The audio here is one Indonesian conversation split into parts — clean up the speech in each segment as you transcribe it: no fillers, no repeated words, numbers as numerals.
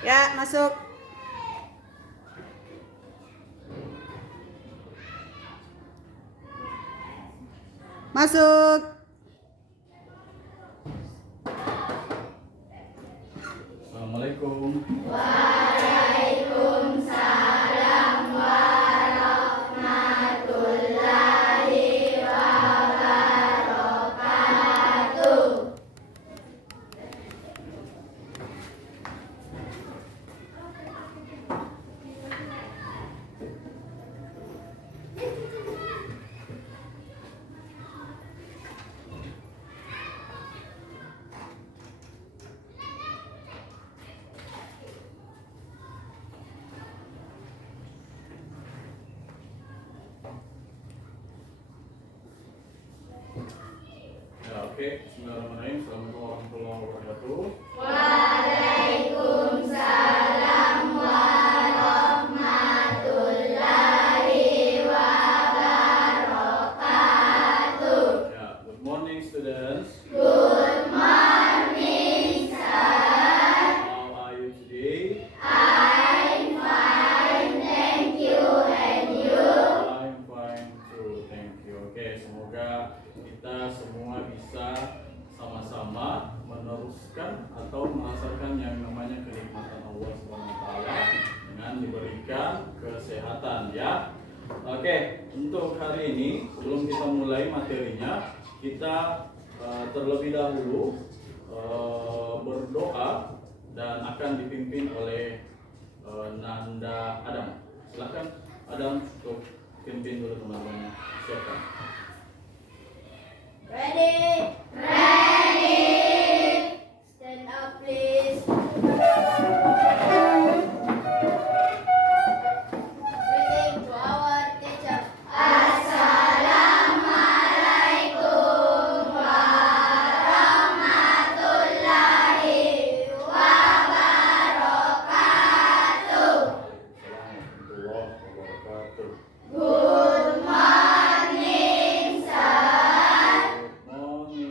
Ya, masuk. Masuk. Assalamualaikum. Waalaikumsalam warahmatullahi wabarakatuh. Ya, oke. Bismillahirrahmanirrahim. Assalamualaikum warahmatullahi wabarakatuh. Waalaikumsalam warahmatullahi wabarakatuh. Ya, good morning students. Good morning, sir. How are you today? I'm fine, thank you, and you? I'm fine too, thank you. Oke, semoga kita semua bisa sama-sama meneruskan atau merasakan yang namanya kenikmatan Allah SWT dengan diberikan kesehatan ya. Oke, untuk hari ini sebelum kita mulai materinya, kita terlebih dahulu berdoa dan akan dipimpin oleh Nanda Adam. Silakan Adam untuk pimpin dulu teman-teman. Silakan. Ready? Ready! Stand up, please. Greeting to our teacher. Assalamualaikum warahmatullahi wabarakatuh. Waalaikumsalam warahmatullahi wabarakatuh. Good morning, sir. Good morning,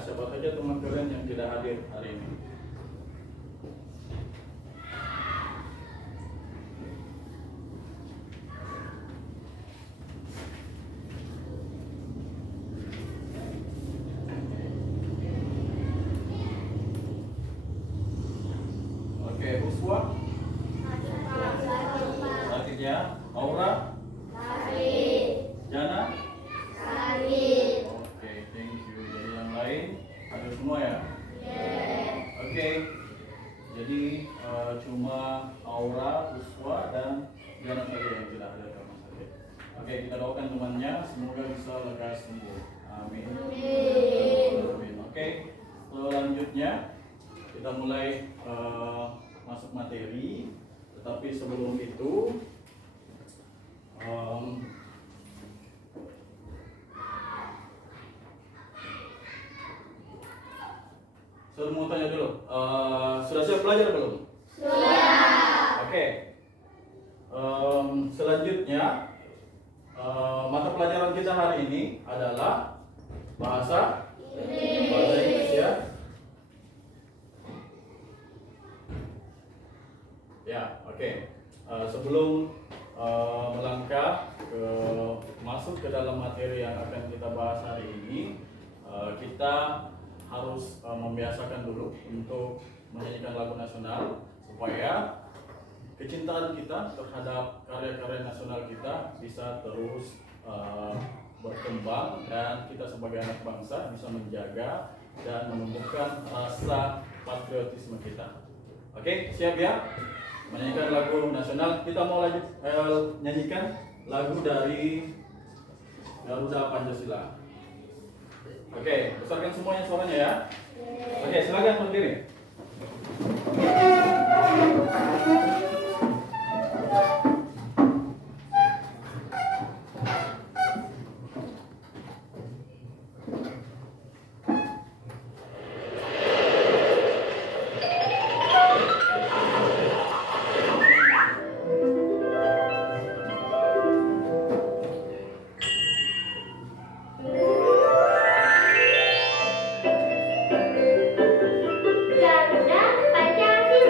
siapa saja teman kalian yang tidak hadir hari ini. Oke, Uswa, sakit ya. Aura, Jana. Oke, thank you. Jadi yang lain hadir semua ya. Oke, jadi cuma Aura, Uswa, dan Jana saja yang tidak hadir ke rumah sakit. Oke, kita doakan temannya semoga bisa lekas sembuh. Amin. Amin. Oke, selanjutnya kita mulai masuk materi. Tetapi sebelum itu saya mau tanya dulu, sudah siap belajar belum? Sudah. Oke. Selanjutnya mata pelajaran kita hari ini adalah bahasa Inggris ya. Ya, oke. Sebelum melangkah masuk ke dalam materi yang akan kita bahas hari ini, kita harus membiasakan dulu untuk menyanyikan lagu nasional supaya kecintaan kita terhadap karya-karya nasional kita bisa terus berkembang dan kita sebagai anak bangsa bisa menjaga dan menumbuhkan rasa patriotisme kita. Oke, siap ya? Menyanyikan lagu nasional. Kita mau lanjut nyanyikan lagu dari Garuda Pancasila. Oke, besarkan semuanya suaranya ya. Oke, silakan berdiri. Garuda Pancasila.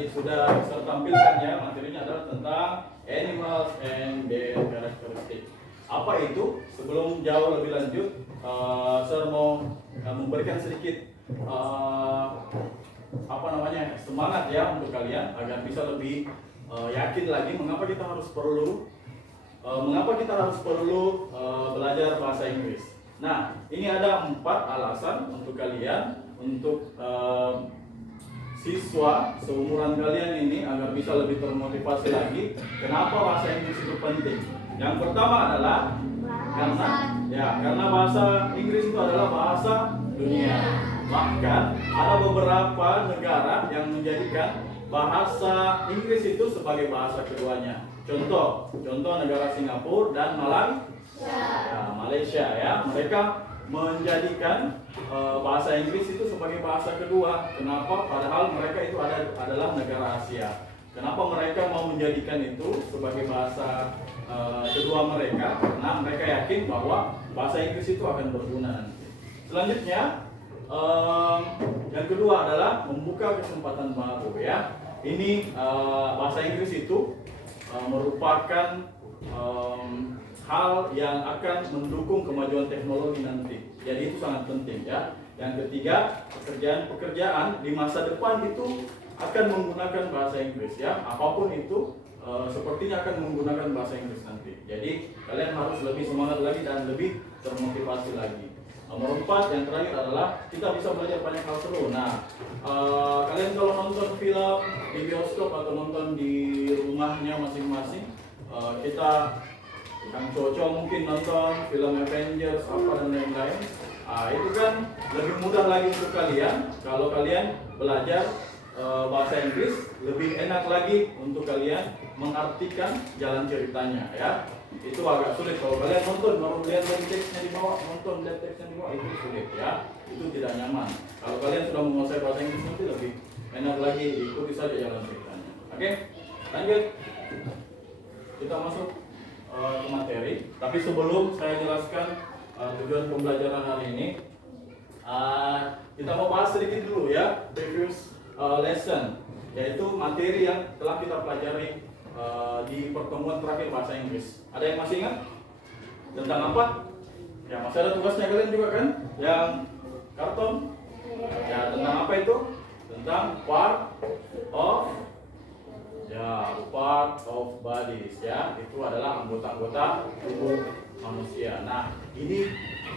Tadi sudah saya tampilkan ya, materinya adalah tentang animals and their characteristic. Apa itu? Sebelum jauh lebih lanjut, saya mau memberikan sedikit semangat ya untuk kalian agar bisa lebih yakin lagi mengapa kita harus perlu belajar bahasa Inggris. Nah, ini ada 4 alasan untuk kalian, untuk siswa seumuran kalian ini agar bisa lebih termotivasi lagi. Kenapa bahasa Inggris itu penting? Yang pertama adalah karena bahasa Inggris itu adalah bahasa dunia. Bahkan ada beberapa negara yang menjadikan bahasa Inggris itu sebagai bahasa keduanya. Contoh negara Singapura dan Malaysia ya. Mereka menjadikan bahasa Inggris itu sebagai bahasa kedua. Kenapa? Padahal mereka itu adalah negara Asia. Kenapa mereka mau menjadikan itu sebagai bahasa kedua mereka? Karena mereka yakin bahwa bahasa Inggris itu akan berguna nanti. Selanjutnya, yang kedua adalah membuka kesempatan baru ya. Ini bahasa Inggris itu merupakan hal yang akan mendukung kemajuan teknologi nanti. Jadi itu sangat penting ya. Yang ketiga, pekerjaan di masa depan itu akan menggunakan bahasa Inggris ya. Apapun itu sepertinya akan menggunakan bahasa Inggris nanti. Jadi kalian harus lebih semangat lagi dan lebih termotivasi lagi. Nomor 4 yang terakhir adalah kita bisa belajar banyak hal seru. Nah, kalian kalau nonton film di bioskop atau nonton di rumahnya masing-masing, kita yang cowok mungkin nonton film Avengers apa dan lain-lain. Itu kan lebih mudah lagi untuk kalian kalau kalian belajar bahasa Inggris, lebih enak lagi untuk kalian mengartikan jalan ceritanya ya. Itu agak sulit kalau kalian nonton baru lihat teksnya di bawah, lihat teksnya di bawah, itu sulit ya. Itu tidak nyaman. Kalau kalian sudah menguasai bahasa Inggris nanti lebih enak lagi, ikuti saja jalan ceritanya. Oke, lanjut. Kita masuk ke materi. Tapi sebelum saya jelaskan tujuan pembelajaran hari ini, kita mau bahas sedikit dulu ya, previous lesson, yaitu materi yang telah kita pelajari di pertemuan terakhir bahasa Inggris. Ada yang masih ingat? Tentang apa? Ya, masih ada tugasnya kalian juga kan? Yang karton? Ya, tentang apa itu? Tentang part of bodies ya. Itu adalah anggota-anggota tubuh manusia. Nah, ini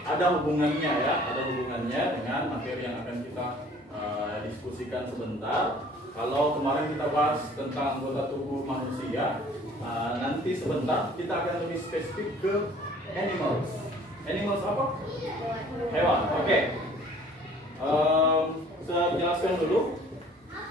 ada hubungannya ya, dengan materi yang akan kita diskusikan sebentar. Kalau kemarin kita bahas tentang anggota tubuh manusia, nanti sebentar kita akan lebih spesifik ke animals. Animals apa? Hewan. Oke. Saya jelaskan dulu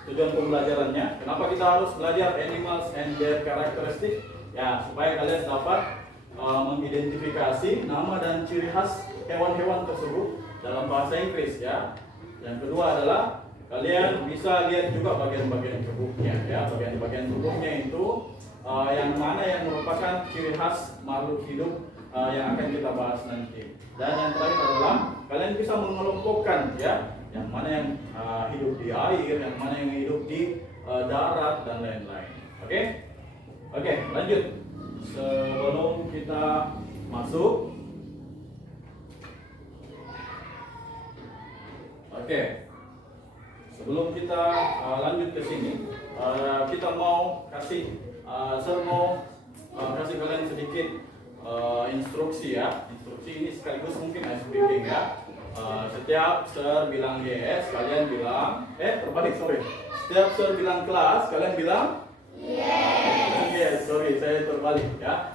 tujuan pembelajarannya. Kenapa kita harus belajar animals and their characteristic? Ya, supaya kalian dapat mengidentifikasi nama dan ciri khas hewan-hewan tersebut dalam bahasa Inggris ya. Yang kedua adalah kalian bisa lihat juga bagian-bagian tubuhnya ya. Bagian-bagian tubuhnya itu yang mana yang merupakan ciri khas makhluk hidup yang akan kita bahas nanti. Dan yang terakhir adalah kalian bisa mengelompokkan ya, yang mana yang hidup di air, yang mana yang hidup di darat dan lain-lain. Oke, lanjut. Sebelum kita masuk, sebelum kita lanjut ke sini, kita mau kasih, saya mau kasih kalian sedikit instruksi ya. Instruksi ini sekaligus mungkin ice breaking ya. Setiap sir bilang yes, kalian bilang terbalik, sorry. Setiap sir bilang kelas, kalian bilang yes. Sorry, saya terbalik ya.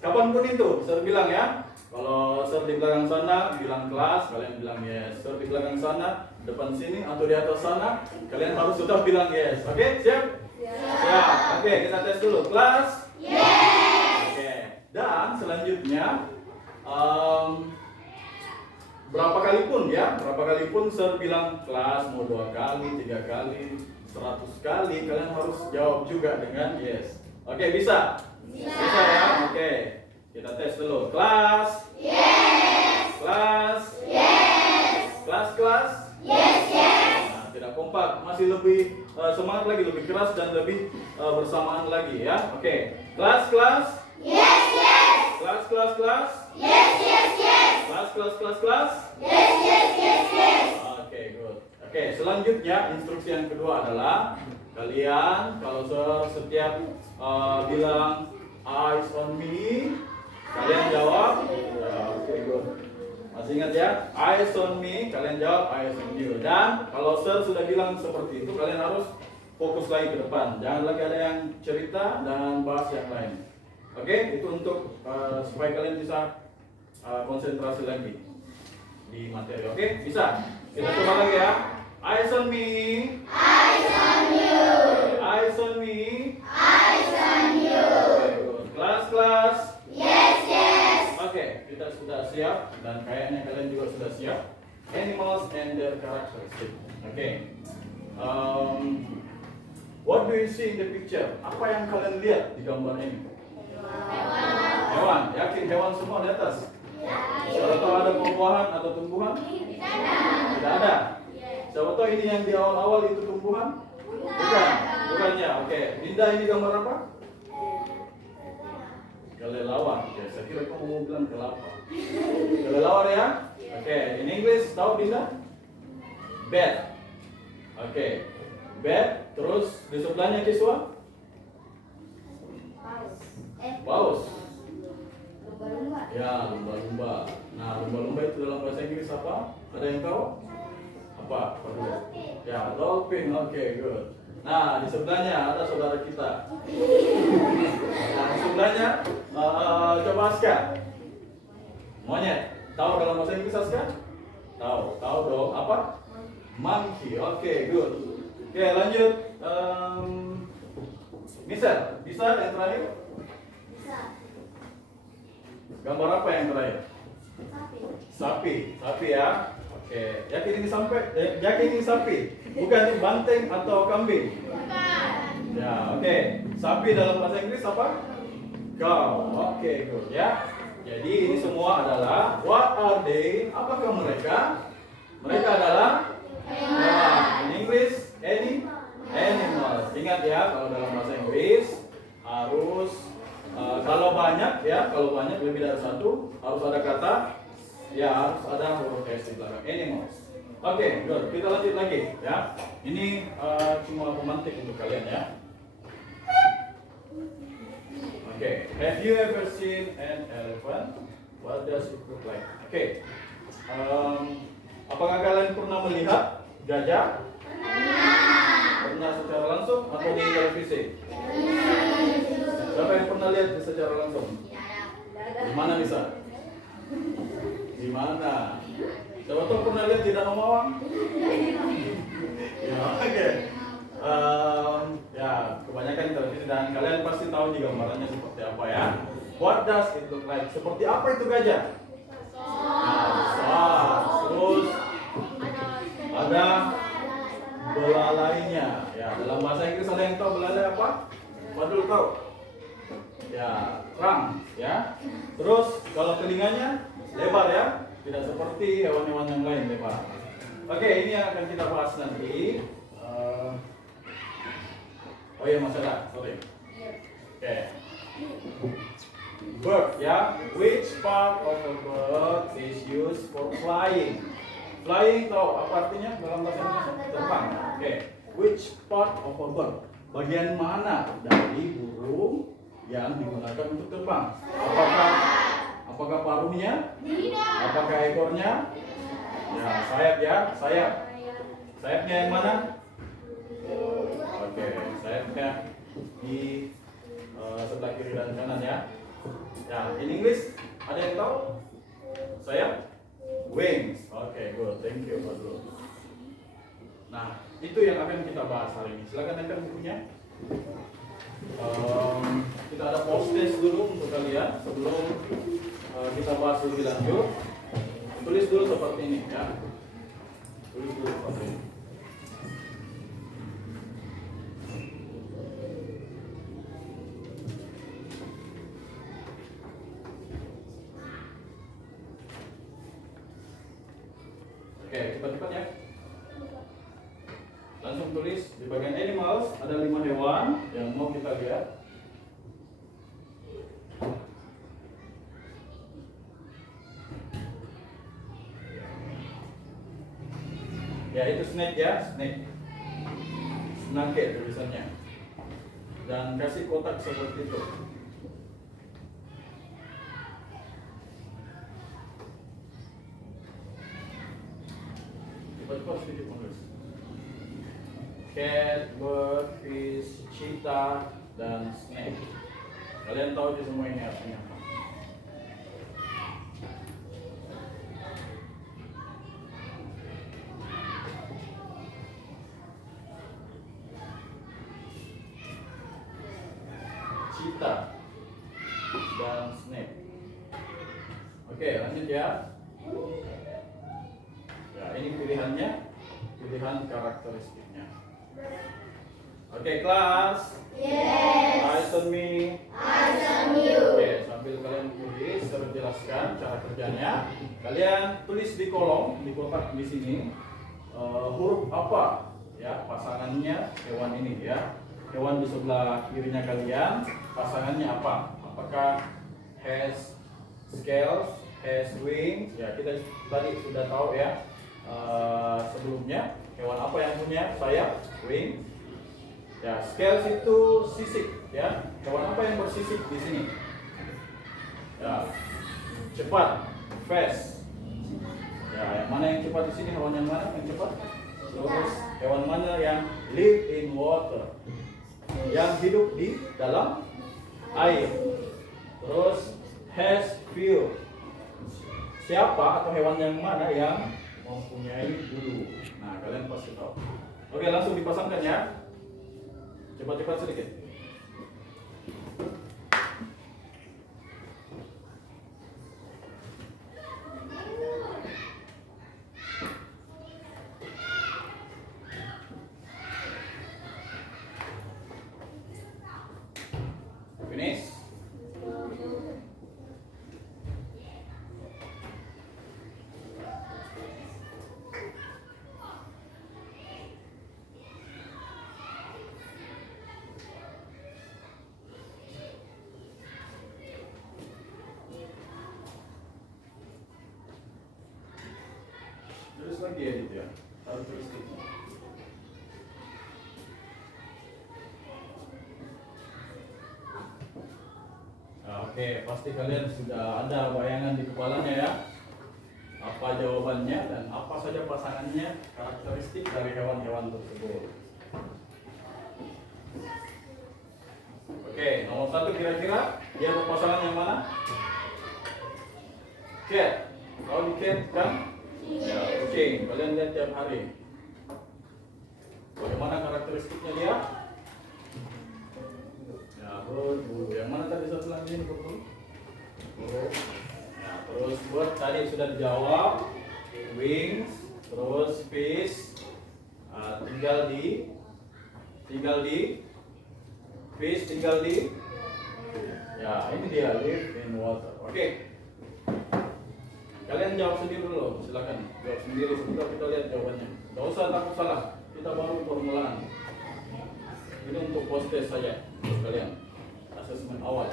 Kapanpun itu sir bilang ya. Kalau sir di belakang sana bilang kelas, kalian bilang yes. Sir di belakang sana, depan sini atau di atas sana, kalian harus sudah bilang yes. Oke, siap? Siap. Oke, kita tes dulu. Kelas? Yes. Oke. Dan selanjutnya berapa kali pun sir bilang kelas, mau 2 kali, 3 kali, 100 kali, kalian harus jawab juga dengan yes. Oke, bisa? Bisa ya? Oke. Kita tes dulu. Kelas? Yes. Kelas? Yes. Kelas? Yes. Nah, tidak kompak, masih lebih semangat lagi, lebih keras dan lebih bersamaan lagi ya. Oke. Kelas. Yes, yes. Kelas. Yes, yes, yes. Kelas. Yes, yes, yes, yes. Oke, good. Oke, selanjutnya instruksi yang kedua adalah kalian kalau setiap bilang eyes on me, kalian jawab. Ya, oke, good. Masih ingat ya? Eyes on me, kalian jawab eyes on you. Dan kalau sir sudah bilang seperti itu, kalian harus fokus lagi ke depan. Jangan lagi ada yang cerita dan bahas yang lain. Oke, itu untuk supaya kalian bisa konsentrasi lagi di materi. Oke, bisa? Kita coba lagi ya. Eyes on me. Eyes on you. Eyes on me. Eyes on you. Oke, good. Kelas. Yes, yes. Oke, kita sudah siap dan kayaknya kalian juga sudah siap. Animals and their characteristics. Oke. What do you see in the picture? Apa yang kalian lihat di gambar ini? Hewan. Yakin hewan semua di atas? Siapa tahu ada buah-buahan atau tumbuhan? Tidak ada. Siapa tahu ini yang di awal-awal itu tumbuhan? Bukan ya. Oke. Dinda, ini gambar apa? Kelelawar. Ya, saya kira kamu mau bilang kelapa. Kelelawar ya. Oke. In English tahu Dinda? Bat. Oke. Bat. Terus di sebelahnya Kiswa? Paus. Lumba-lumba. Ya, lumba-lumba. Nah, lumba-lumba itu dalam bahasa Inggris apa? Ada yang tahu? Apa? Ya, dolphin. Oke, good. Nah, di sebelahnya ada saudara kita. Nah, di sebelahnya coba Aska. Monyet. Tahu dalam bahasa Inggris Aska? Tahu dong. Apa? Monkey. Oke, good. Oke, lanjut. Misal, bisa yang terakhir? Bisa. Gambar apa yang terakhir? Sapi. Sapi ya. Oke, yakin ini sapi? Bukan ini banteng atau kambing? Bukan. Ya, oke. Sapi dalam bahasa Inggris apa? Cow. Oke, good ya. Jadi ini semua adalah what are they? Apakah mereka? Mereka adalah hewan. In English, animals. Ingat ya, kalau dalam bahasa Inggris harus kalau banyak lebih dari satu harus ada kata. Ya, harus ada huruf S di belakang. Animals. Oke, good. Kita lanjut lagi ya. Ini cuma pemantik untuk kalian ya. Oke, have you ever seen an elephant? What does it look like? Oke. Apakah kalian pernah melihat gajah? Pernah secara langsung atau di televisi? Siapa yang pernah lihat secara langsung? Di mana bisa? Di mana? Siapa tahu pernah lihat di Danau Mawang? Ya, oke. Ya, kebanyakan di televisi dan kalian pasti tahu di gambarannya seperti apa ya. What does it look like? Seperti apa itu gajah? Besar. Terus ada belalainya. Ya, dalam bahasa Inggris ada yang tahu belalai apa? Padahal tahu. Ya, trunk ya. Terus kalau telinganya lebar ya, tidak seperti hewan-hewan yang lain lebar. Oke, ini yang akan kita bahas nanti. Oh iya, masalah, sorry. Oke. Bird ya. Which part of a bird is used for flying? Flying tahu apa artinya dalam bahasa Indonesia? Terbang. Oke. Which part of a bird? Bagian mana dari burung yang digunakan untuk terbang? Apakah paruhnya? Apakah ekornya? Ya, sayap ya, sayap. Sayapnya yang mana? Oke, sayapnya di sebelah kiri dan kanan ya. Ya, in English ada yang tahu? Sayap? Wings. Oke, good. Thank you, Pak Bro. Nah, itu yang akan kita bahas hari ini. Silakan tempel bukunya. Kita ada post test dulu untuk kalian sebelum kita bahas lebih lanjut. Tulis dulu seperti ini ya. Tulis dulu seperti ini. Oke, cepat-cepat ya. Langsung langsung tulis di bagian animals ada 5 hewan yang mau kita lihat. Ya itu snake ya, snake. Snake tulisannya. Dan kasih kotak seperti itu. Cepat-cepat sedikit menulis. Cat, bird, fish, cheetah, dan snake. Kalian tahu di semua ini artinya apa? Cheetah dan snake. Oke, lanjut ya. Ya, ini pilihannya, pilihan karakteristiknya. Oke, kelas. Yes. Eyes on me. Eyes on you. Oke, sambil kalian tulis, saya jelaskan cara kerjanya. Kalian tulis di kolom, di kotak di sini, huruf apa ya pasangannya hewan ini ya. Hewan di sebelah kirinya kalian, pasangannya apa? Apakah has scales, has wings? Ya, kita tadi sudah tahu ya. Sebelumnya hewan apa yang punya sayap, wing? Ya, scales itu sisik ya. Hewan apa yang bersisik di sini? Ya, cepat, fast. Ya, yang mana yang cepat di sini? Hewan yang mana yang cepat? Terus hewan mana yang live in water? Yang hidup di dalam air. Terus has few. Siapa atau hewan yang mana yang mempunyai bulu? Nah, kalian pasti tahu. Oke, langsung dipasangkan ya. Cepat-cepat sedikit. Finish. Terus lagi ya gitu ya. Karakteristiknya. Nah, oke, pasti kalian sudah ada bayangan di kepalanya ya. Apa jawabannya dan apa saja pasangannya, karakteristik dari hewan-hewan tersebut. Oke, nomor 1 kira-kira dia berpasangan yang mana? Cat. Tahu di cat kan? Ya, kucing. Kalian lihat tiap hari. Bagaimana karakteristiknya dia? Ya, bulu. Yang mana tadi satu lagi bulu? Bulu. Ya, terus bird tadi sudah dijawab. Wings, terus fish. Tinggal di fish tinggal di. Ya, ini dia live in water. Oke. Kalian jawab sendiri dulu, silakan jawab sendiri sebentar kita lihat jawabannya. Tidak usah takut salah, kita baru permulaan. Ini untuk post test saja, untuk kalian asesmen awal.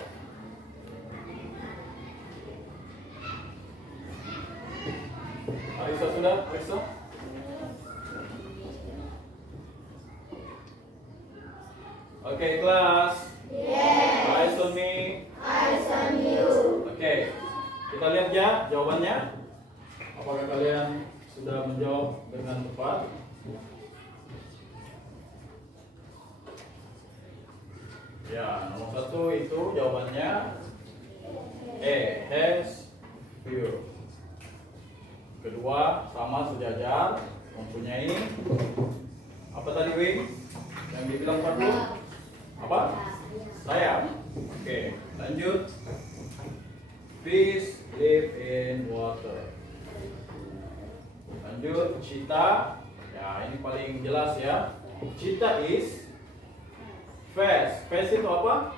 Arisa sudah, Arisa? Oke, kelas. Yes. Eyes on me. Eyes on you. Oke, kita lihat ya jawabannya. Apakah kalian sudah menjawab dengan tepat? Ya, nomor 1 itu jawabannya has few. Kedua sama sejajar, mempunyai apa tadi wing? Yang dibilang Pak Bro? Apa? Sayap. Oke, lanjut. Fish live in water. Lanjut, cheetah. Ya, ini paling jelas ya. Cheetah is fast. Fast itu apa?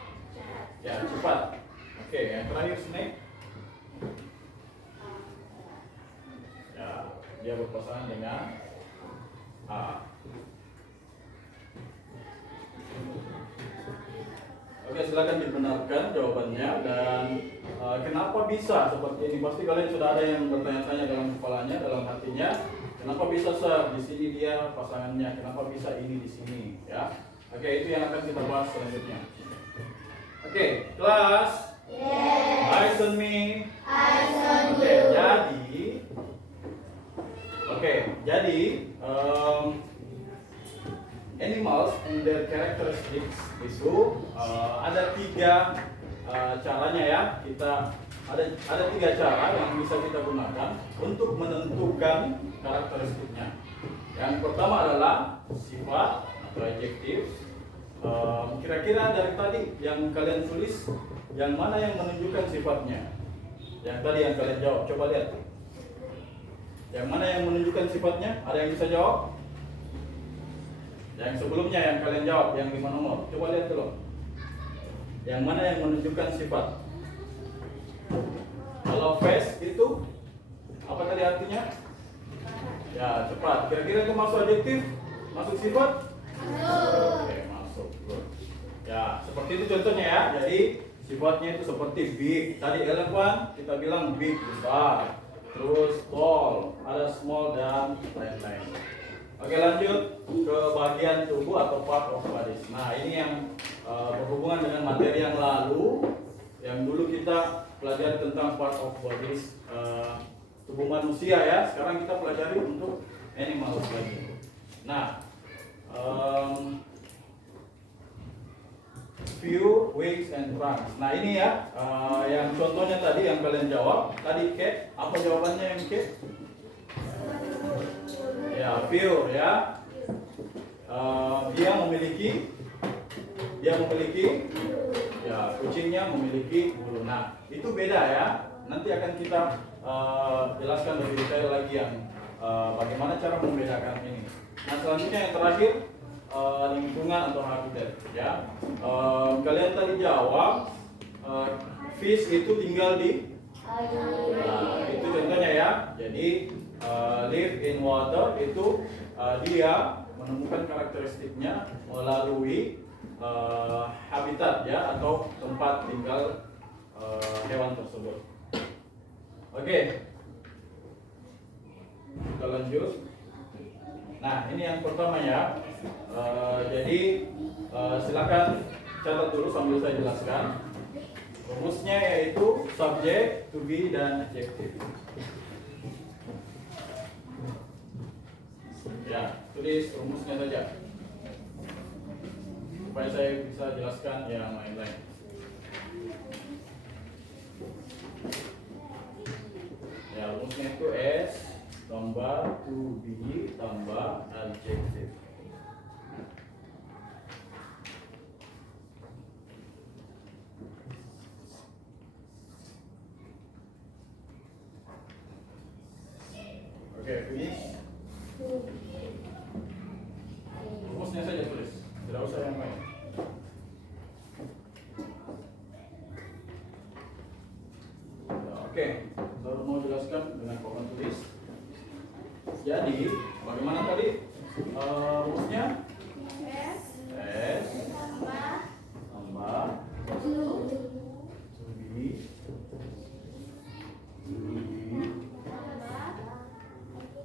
Ya, cepat. Oke, yang terakhir snake. Ya, dia berpasangan dengan A. Oke, silakan dibenarkan jawabannya. Dan kenapa bisa seperti ini? Pasti kalian sudah ada yang bertanya-tanya dalam kepalanya, dalam hatinya. Kenapa bisa di sini dia pasangannya? Kenapa bisa ini di sini? Ya. Oke, itu yang akan kita bahas selanjutnya. Oke, kelas. Yes. Eyes on me. Eyes on Oke, you. jadi animals and their characteristics itu ada tiga caranya ya. Kita ada tiga cara yang bisa kita gunakan untuk menentukan karakteristiknya. Yang pertama adalah sifat atau adjektif. Kira-kira dari tadi yang kalian tulis, yang mana yang menunjukkan sifatnya? Yang tadi yang kalian jawab, coba lihat. Yang mana yang menunjukkan sifatnya? Ada yang bisa jawab? Yang sebelumnya yang kalian jawab, yang 5 nomor, coba lihat dulu. Yang mana yang menunjukkan sifat? Kalau face itu apa tadi artinya? Ya, cepat. Kira-kira itu masuk adjektif? Masuk sifat? Oke, masuk. Good. Ya, seperti itu contohnya ya. Jadi sifatnya itu seperti big. Tadi elephant kita bilang big, besar. Terus tall, ada small dan lain-lain. Oke, lanjut ke bagian tubuh atau part of bodies. Nah, ini yang berhubungan dengan materi yang lalu. Yang dulu kita pelajari tentang part of bodies tubuh manusia ya. Sekarang kita pelajari untuk animals lagi. Nah, view, wings, and trunks. Nah ini ya, yang contohnya tadi yang kalian jawab. Tadi cat, apa jawabannya yang cat? Ya, view ya. Dia memiliki ya, kucingnya memiliki bulu. Nah itu beda ya. Nanti akan kita jelaskan lebih detail lagi yang bagaimana cara membedakan ini. Nah selanjutnya yang terakhir, lingkungan atau habitat ya. Kalian tadi jawab fish itu tinggal di itu contohnya ya. Jadi live in water itu dia menemukan karakteristiknya melalui habitat ya atau tempat tinggal hewan tersebut. Oke, kita lanjut. Nah ini yang pertama ya. Jadi silakan catat dulu sambil saya jelaskan. Rumusnya yaitu subject, to be, dan adjective. Ya, tulis rumusnya saja supaya saya bisa jelaskan yang lain-lain. Ya, rumusnya itu S tambah to be tambah adjective. Oke, finish. Rumusnya saja tulis, tidak usah yang lain. Oke, baru mau jelaskan dengan papan tulis. Jadi, bagaimana tadi rumusnya? S tambah to be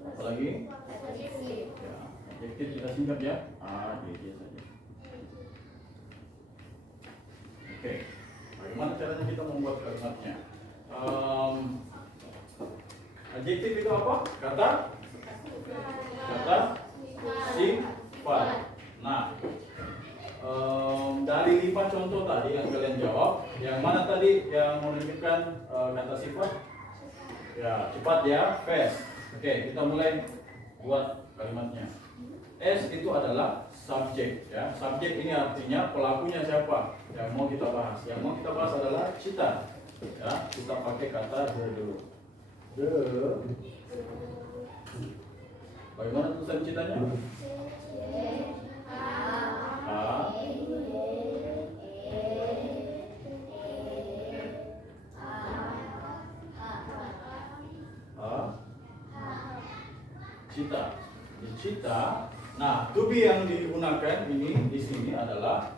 apa lagi? Ya, adjektif kita singkat ya. ADJ saja. Oke, bagaimana caranya kita membuat kalimatnya? Adjektif itu apa? Kata sifat. Nah, dari 5 contoh tadi yang kalian jawab, yang mana tadi yang menunjukkan kata sifat? Ya, cepat ya, fast. Oke, kita mulai buat kalimatnya. S itu adalah subjek ya. Subjek ini artinya pelakunya siapa yang mau kita bahas. Yang mau kita bahas adalah Cita. Ya, kita pakai kata the dulu. The. Bagaimana tulisan Citanya? A. Cita. Di Cita. Nah, to be yang digunakan ini di sini adalah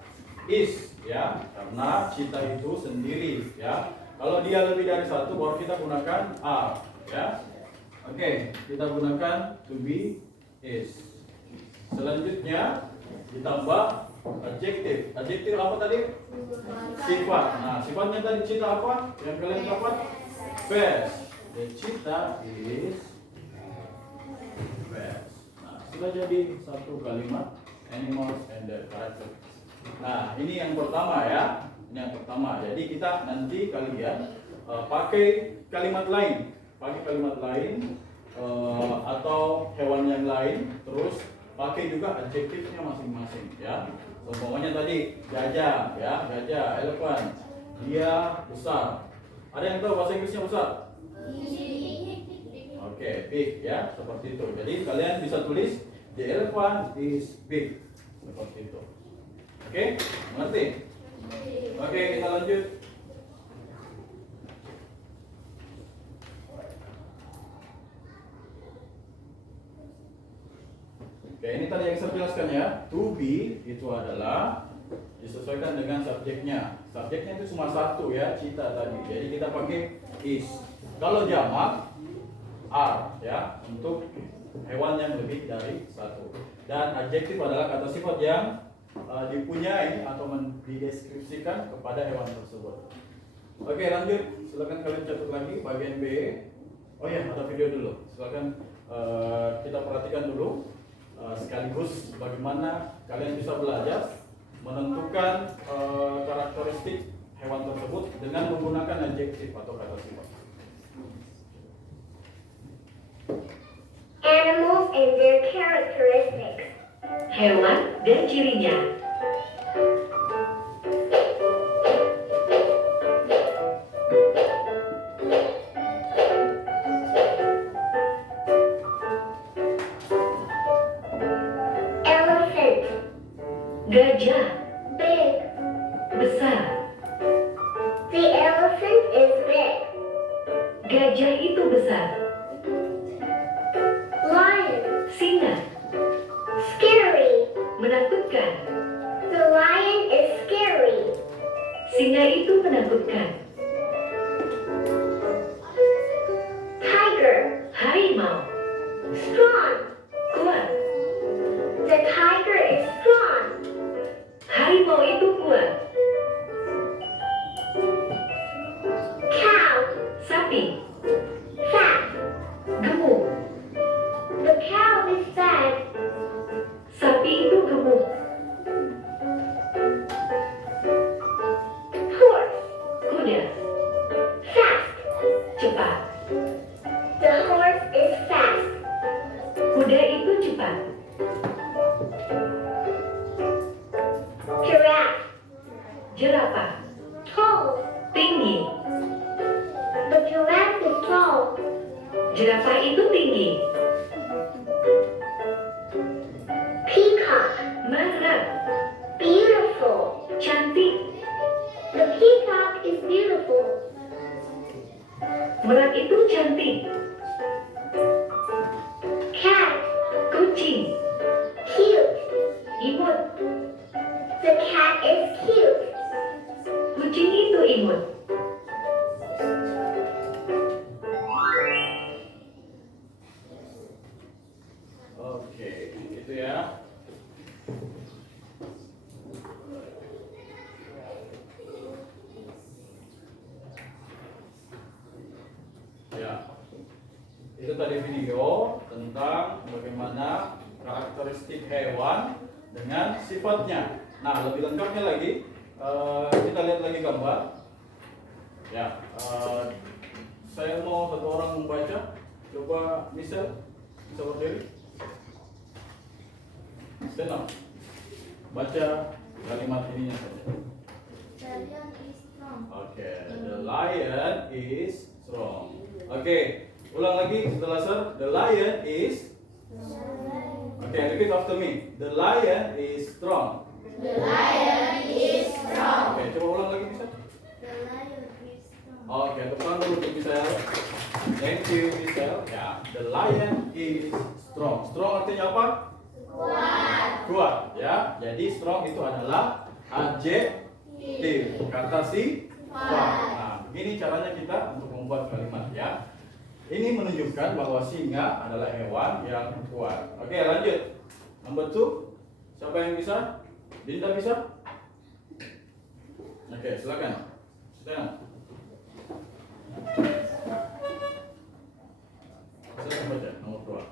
is ya, karena cheetah itu sendiri ya. Kalau dia lebih dari satu baru kita gunakan are ya. Oke, kita gunakan to be, is. Selanjutnya ditambah adjektif. Adjektif apa tadi? Sifat. Nah, sifatnya tadi cheetah apa? Yang kalian dapat? Fast. The cheetah is fast. Nah, sudah jadi satu kalimat animals and their characters. Nah, ini yang pertama ya. Ini yang pertama. Jadi kita nanti kalian pakai kalimat lain. Pakai kalimat lain atau hewan yang lain, terus pakai juga adjektifnya masing-masing ya. Contohnya tadi gajah ya, gajah, elephant. Dia besar. Ada yang tahu bahasa Inggrisnya besar? Oke, big ya, seperti itu. Jadi kalian bisa tulis the elephant is big. Seperti itu. Oke, mengerti? Oke, kita lanjut. Oke, ini tadi yang saya jelaskan ya. To be itu adalah disesuaikan dengan subjeknya. Subjeknya itu cuma satu ya, cheetah tadi. Jadi kita pakai is. Kalau jamak are ya, untuk hewan yang lebih dari satu. Dan adjektif adalah kata sifat yang dipunyai atau dideskripsikan kepada hewan tersebut. Oke, lanjut. Silakan kalian catat lagi bagian B. Oh ya, ada video dulu. Silakan kita perhatikan dulu. Sekaligus bagaimana kalian bisa belajar menentukan karakteristik hewan tersebut dengan menggunakan adjektif atau kata sifat. Animals and their characteristics. Hewan dan cirinya. Elephant. Gajah Big. besar. The elephant is big. Gajah itu besar. Lion. Singa Scary. menakutkan. The lion is scary. Singa itu menakutkan. Tiger. Harimau Strong. kuat. The tiger is strong. Harimau itu kuat. Cow. Sapi Fat. gemuk. The cow is fat. Sapi itu gemuk. Horse. Kuda Fast. cepat. The horse is fast. Kuda itu cepat. Giraffe. Jerapah Tall. tinggi. The giraffe is tall. Jerapah itu tinggi. Peacock. Merak Beautiful. cantik. The peacock is beautiful. Merak itu cantik. Cat. Kucing Cute. imut. The cat is cute. Kucing itu imut. Oke, itu ya. Ya. Itu tadi video tentang bagaimana karakteristik hewan dengan sifatnya. Nah, lebih lengkapnya lagi kita lihat lagi gambar. Ya, saya mau satu orang membaca. Coba Michelle, bisa berdiri. Stand up. Baca kalimat ininya saja. The lion is strong. Oke, the lion is strong. Oke, ulang lagi setelah sir. The lion is. Oke, repeat after me. The lion is strong. The lion is strong. Oke, coba ulang lagi bisa. The lion is strong. Oke, tepuk tangan dulu untuk Michelle. Thank you Michelle. Ya, the lion is strong. Strong artinya apa? Kuat. Kuat. Ya, jadi strong itu adalah adjektif. Kata sifat. Nah, begini caranya kita untuk membuat kalimat ya. Ini menunjukkan bahwa singa adalah hewan yang kuat. Oke, lanjut. Number 2. Siapa yang bisa? Dinda bisa? Oke, silakan. Silakan. Silakan baca nomor 2.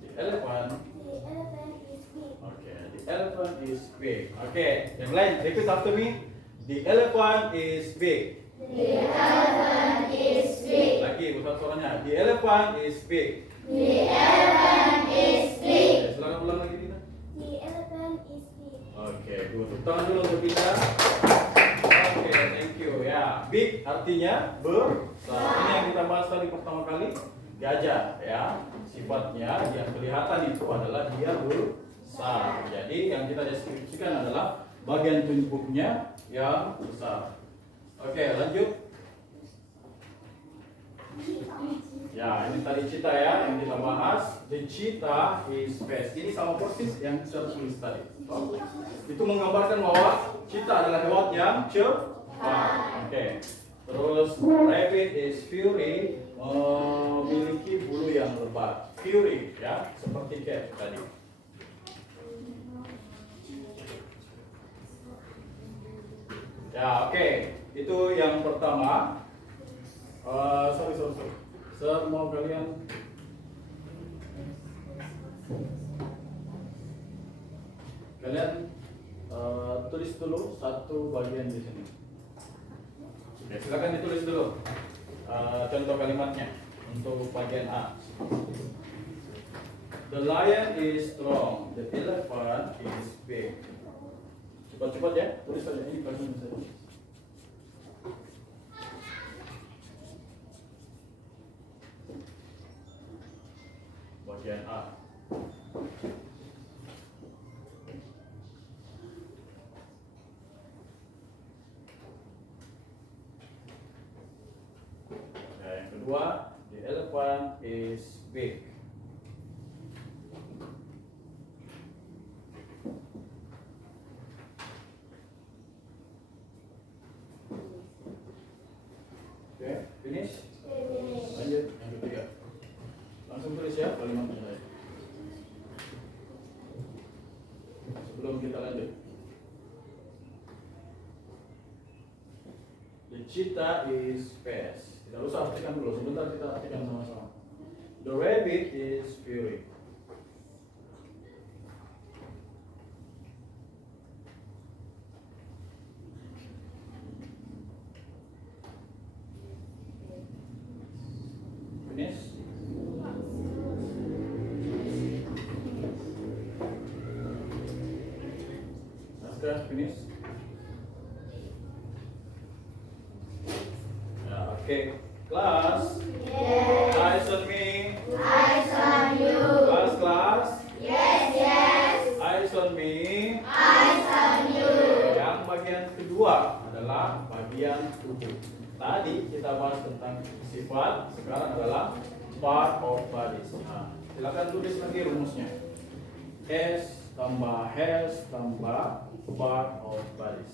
The elephant. The elephant is big. Okay, the elephant is big. Okay, yang lain, repeat after me. The elephant is big. The elephant is big. Lagi, besar suaranya. The elephant is big. The elephant is big. Okay, silakan ulang lagi kita. The elephant is big. Oke, good. Tepuk tangan dulu untuk kita. Oke, thank you. Ya, big artinya besar. Ini yang kita bahas tadi pertama kali. Gajah, ya. Sifatnya yang kelihatan itu adalah dia besar. Jadi yang kita deskripsikan adalah bagian tubuhnya yang besar. Oke, lanjut. Ya, ini tadi cheetah ya yang kita bahas. The cheetah is fast. Ini sama persis yang saya tulis tadi. Oh, itu menggambarkan bahwa cheetah adalah hewan yang cepat. Oke. Terus rabbit is fury, memiliki bulu yang lebat. Fury ya, seperti cat tadi. Ya, oke. Itu yang pertama. Sorry. Saya mau kalian tulis dulu satu bagian di sini. Oke, silakan ditulis dulu contoh kalimatnya untuk bagian A. The lion is strong, the elephant is big. Cepat-cepat ya, tulis saja ini bagian saja. Bagian A. Nah, yang kedua, the elephant is big. Oke, finish. Lanjut yang ketiga. Langsung tulis ya kalimatnya. Sebelum kita lanjut. The cheetah is fast. Kita usah artikan dulu, sebentar kita artikan sama-sama. The rabbit is fury. Finish. Naskah finish. Ya, oke. Kelas. Eyes on me. Eyes on you. Kelas. Yes. Eyes on me. Eyes on you. Yang bagian kedua adalah bagian tubuh. Tadi kita bahas tentang sifat, sekarang adalah part of bodies. Nah, silakan tulis lagi rumusnya. S tambah has tambah part of bodies.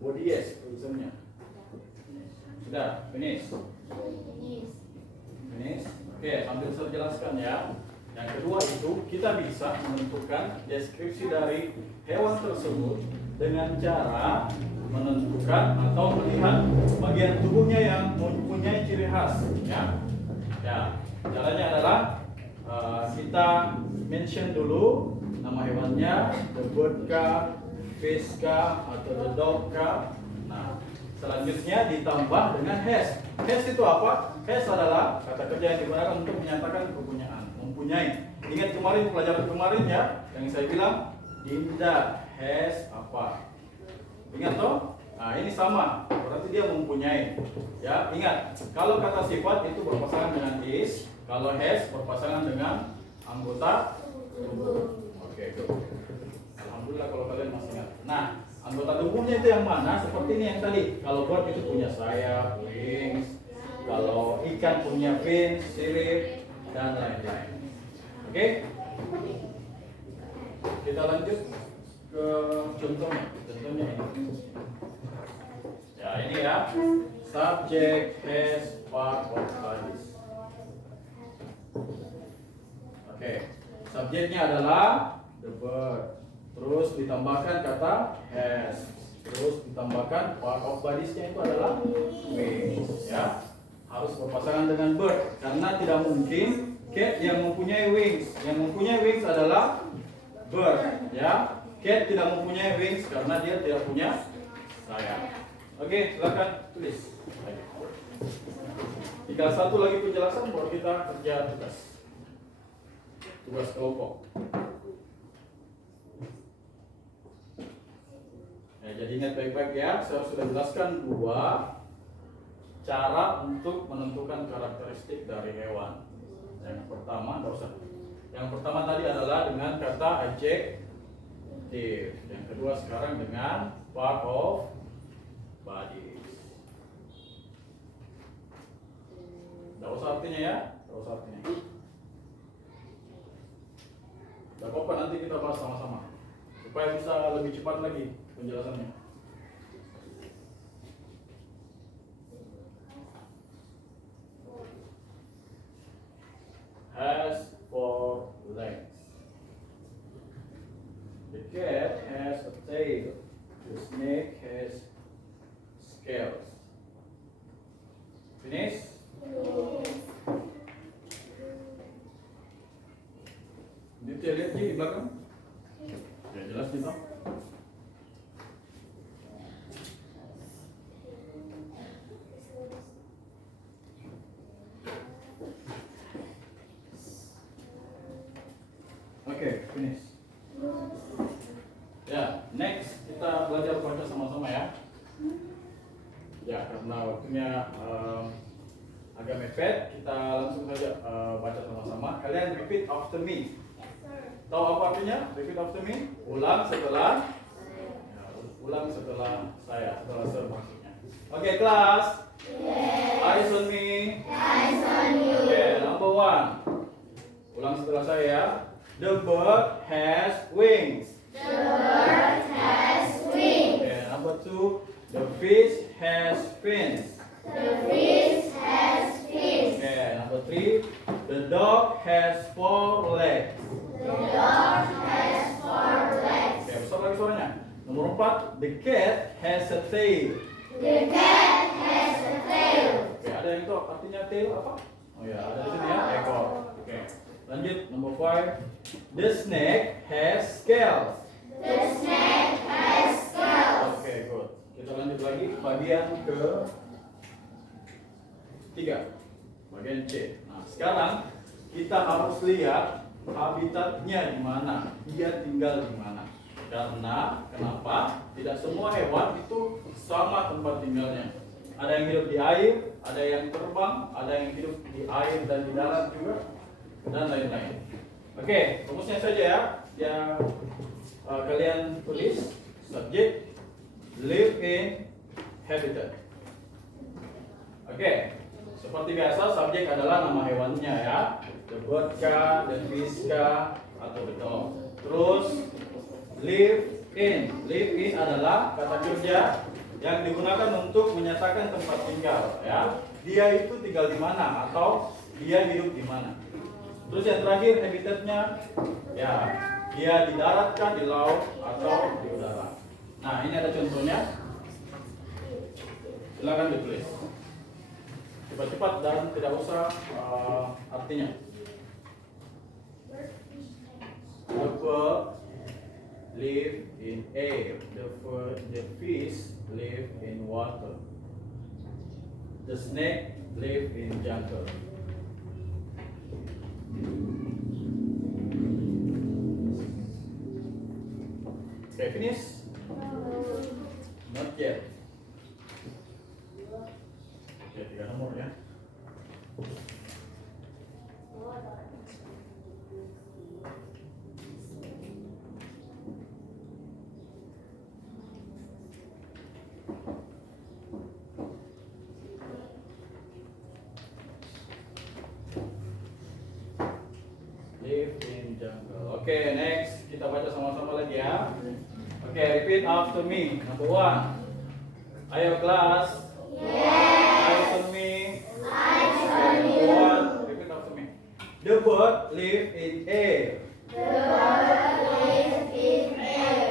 Body yes, tulisannya. Sudah, finish. Yes. Finish. Oke, sambil saya jelaskan ya. Yang kedua itu kita bisa menentukan deskripsi dari hewan tersebut dengan cara menentukan atau melihat bagian tubuhnya yang mempunyai ciri khas. Ya, caranya adalah kita mention dulu nama hewannya, the bird kah, fish kah, atau the dog kah. Nah, selanjutnya ditambah dengan has. Has itu apa? Has adalah kata kerja yang digunakan untuk menyatakan kepunyaan, mempunyai. Ingat kemarin pelajaran kemarin ya, yang saya bilang Dinda has apa? Ingat toh? Nah, ini sama, berarti dia mempunyai. Ya, ingat, kalau kata sifat itu berpasangan dengan is, kalau has berpasangan dengan anggota tubuh. Oke, good. Anggota tubuhnya itu yang mana? Seperti ini yang tadi. Kalau bird itu punya sayap, wings. Kalau ikan punya fins, sirip, dan lain-lain. Oke? Kita lanjut ke contohnya. Contohnya ini. Ya, ini ya. Subject has part of bodies. Oke. Subjeknya adalah the bird. Terus ditambahkan kata has. Terus ditambahkan part of bodies-nya itu adalah wings, ya. Harus berpasangan dengan bird karena tidak mungkin cat yang mempunyai wings. Yang mempunyai wings adalah bird, ya. Cat tidak mempunyai wings karena dia tidak punya sayap. Oke, silakan tulis. Tinggal satu lagi penjelasan baru kita kerja tugas kelompok. Ya, jadi ingat baik-baik ya, saya sudah jelaskan dua cara untuk menentukan karakteristik dari hewan. Yang pertama, yang pertama tadi adalah dengan kata adjective. Yang kedua sekarang dengan part of body. Tidak usah artinya ya, tidak usah artinya. Tidak apa-apa, nanti kita bahas sama-sama supaya bisa lebih cepat lagi penjelasannya. Has 4 legs. The cat has a tail. The snake has scales. Finish? Detail lihat di belakang. Ya jelas gitu. Oke, finish. Ya, next kita belajar baca sama-sama ya. Ya, karena waktunya agak mepet, kita langsung saja baca sama-sama. Kalian repeat after me. Tahu apa artinya? Repeat after me. Ulang setelah ulang setelah saya, setelah sir maksudnya. Oke, kelas. Eyes on me. Eyes on you. Oke, number 1. Ulang setelah saya. The bird has wings. The bird has wings. Okay, number 2. The fish has fins. The fish has fins. Okay, number 3. The dog has 4 legs. The dog has 4 legs. Okay, besar lagi suaranya. Nomor 4. The cat has a tail. The cat has a tail. Oke, ada yang tahu artinya tail apa? Oh ya, ada di sini ya, ekor. Oke. Lanjut, nomor 5. The snake has scales. The snake has scales. Oke, good. Kita lanjut lagi bagian ke 3. Bagian C. Nah, sekarang kita harus lihat habitatnya di mana, dia tinggal di mana. Karena kenapa? Tidak semua hewan itu sama tempat tinggalnya. Ada yang hidup di air, ada yang terbang, ada yang hidup di air dan di darat juga, dan lain-lain. Oke, rumusnya saja ya. Yang kalian tulis subject, live in, habitat. Oke, seperti biasa subjek adalah nama hewannya ya. The bird kah, the fish kah, atau the dog. Terus live in adalah kata kerja yang digunakan untuk menyatakan tempat tinggal ya. Dia itu tinggal di mana atau dia hidup di mana. Terus yang terakhir habitatnya ya, dia di darat kah, di laut atau di udara. Nah, ini ada contohnya. Silakan ditulis cepat-cepat dan tidak usah artinya. The bird live in air. The fish live in water. The snake live in jungle. Okay, finish? Not yet. Oke, 3 nomor ya. ya. Oke, repeat after me. Number one. Ayo kelas. Listen me. Number one. Repeat after me. The bird live in air.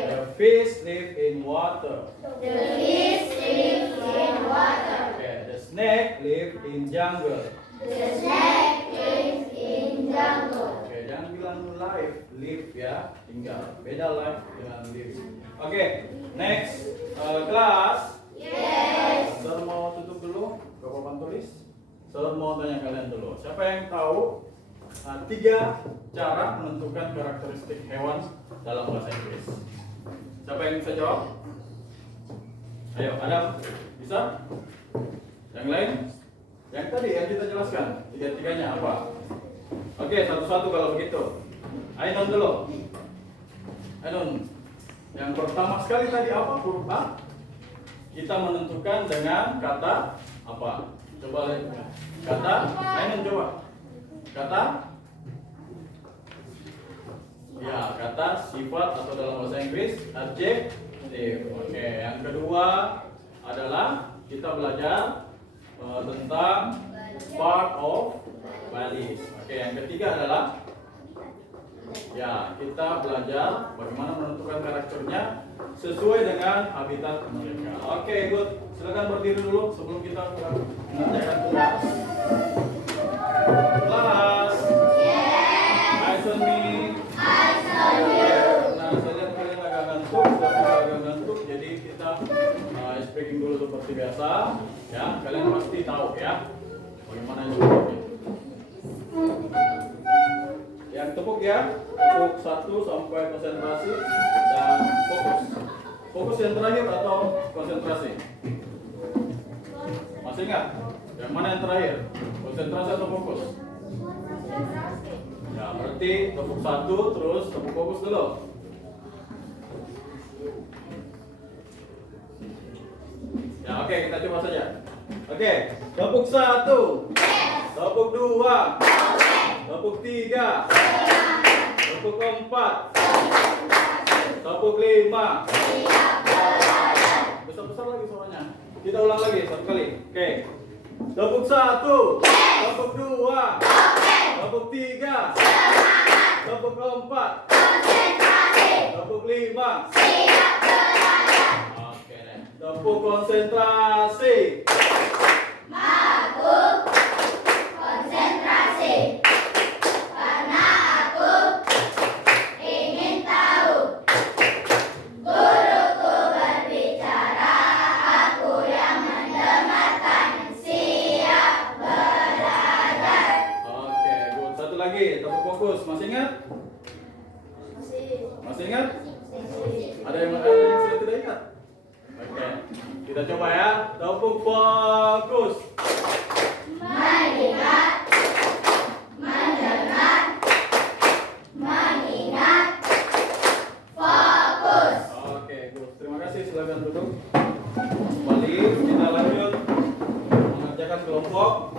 The fish live in water. Okay, the snake live in jungle. Oke, jangan bilang live ya, tinggal. Beda life dengan live. Oke, next kelas. Saudara mau tutup dulu ke papan tulis. Saudara mau tanya kalian dulu. Siapa yang tahu 3 cara menentukan karakteristik hewan dalam bahasa Inggris? Siapa yang bisa jawab? Ayo, Adam, bisa? Yang lain? Yang tadi yang kita jelaskan, 3-3-nya apa? Oke, satu-satu kalau begitu. Ainun dulu. Ainun, yang pertama sekali tadi apa? Huruf A. Kita menentukan dengan kata apa? Coba lihat. Kata, Ainun coba. Kata? Ya, kata sifat atau dalam bahasa Inggris adjektif. Oke, yang kedua adalah kita belajar tentang part of bodies. Oke, yang ketiga adalah ya, kita belajar bagaimana menentukan karakternya sesuai dengan habitat mereka. Oke, good. Silakan berdiri dulu sebelum kita mengerjakan tugas. Kelas. Eyes on me. Nah, saya lihat kalian agak ngantuk, jadi kita speaking dulu seperti biasa. Ya, kalian pasti tahu ya bagaimana itu. Yang tepuk ya, tepuk 1 sampai konsentrasi dan fokus. Fokus yang terakhir atau konsentrasi? Masih ingat? Yang mana yang terakhir? Konsentrasi atau fokus? Ya, berarti tepuk 1 terus tepuk fokus dulu. Ya, oke, kita coba saja. Oke, tepuk 1, tepuk 2, tepuk 3, tepuk 4, tepuk 5. Besar-besar lagi suaranya. Kita ulang lagi satu kali. Oke. Tepuk 1, tepuk 2, tepuk 3, tepuk 4, tepuk 5. Oke deh. Tepuk konsentrasi. Tepuk fokus, masih ingat? Masih ingat? Ada yang sudah tidak ingat? Oke, kita coba ya. Tepuk fokus. Mendengar, mengingat, fokus. Oke, good. Terima kasih. Silakan duduk. Kembali kita lanjut mengerjakan kelompok.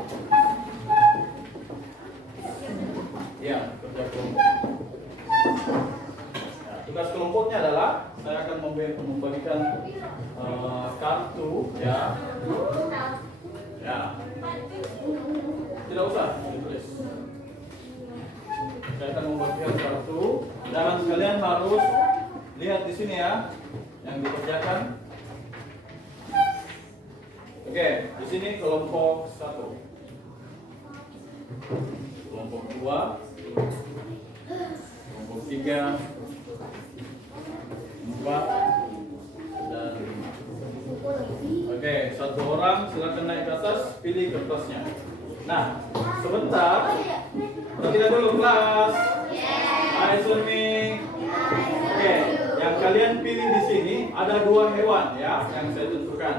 Ya, kerja kelompok. Nah, tugas kelompoknya adalah saya akan membagikan kartu, ya. Ya. Tidak usah ditulis. Saya akan membagikan kartu dan kalian harus lihat di sini ya yang dikerjakan. Oke, di sini kelompok 1. Kelompok 2, kelompok 3, 4, dan 5. Oke, satu orang silakan naik ke atas, pilih kertasnya. Nah, sebentar. Perhatikan dulu kelas. Eyes on me. Oke, yang kalian pilih di sini ada 2 hewan ya, yang saya tentukan.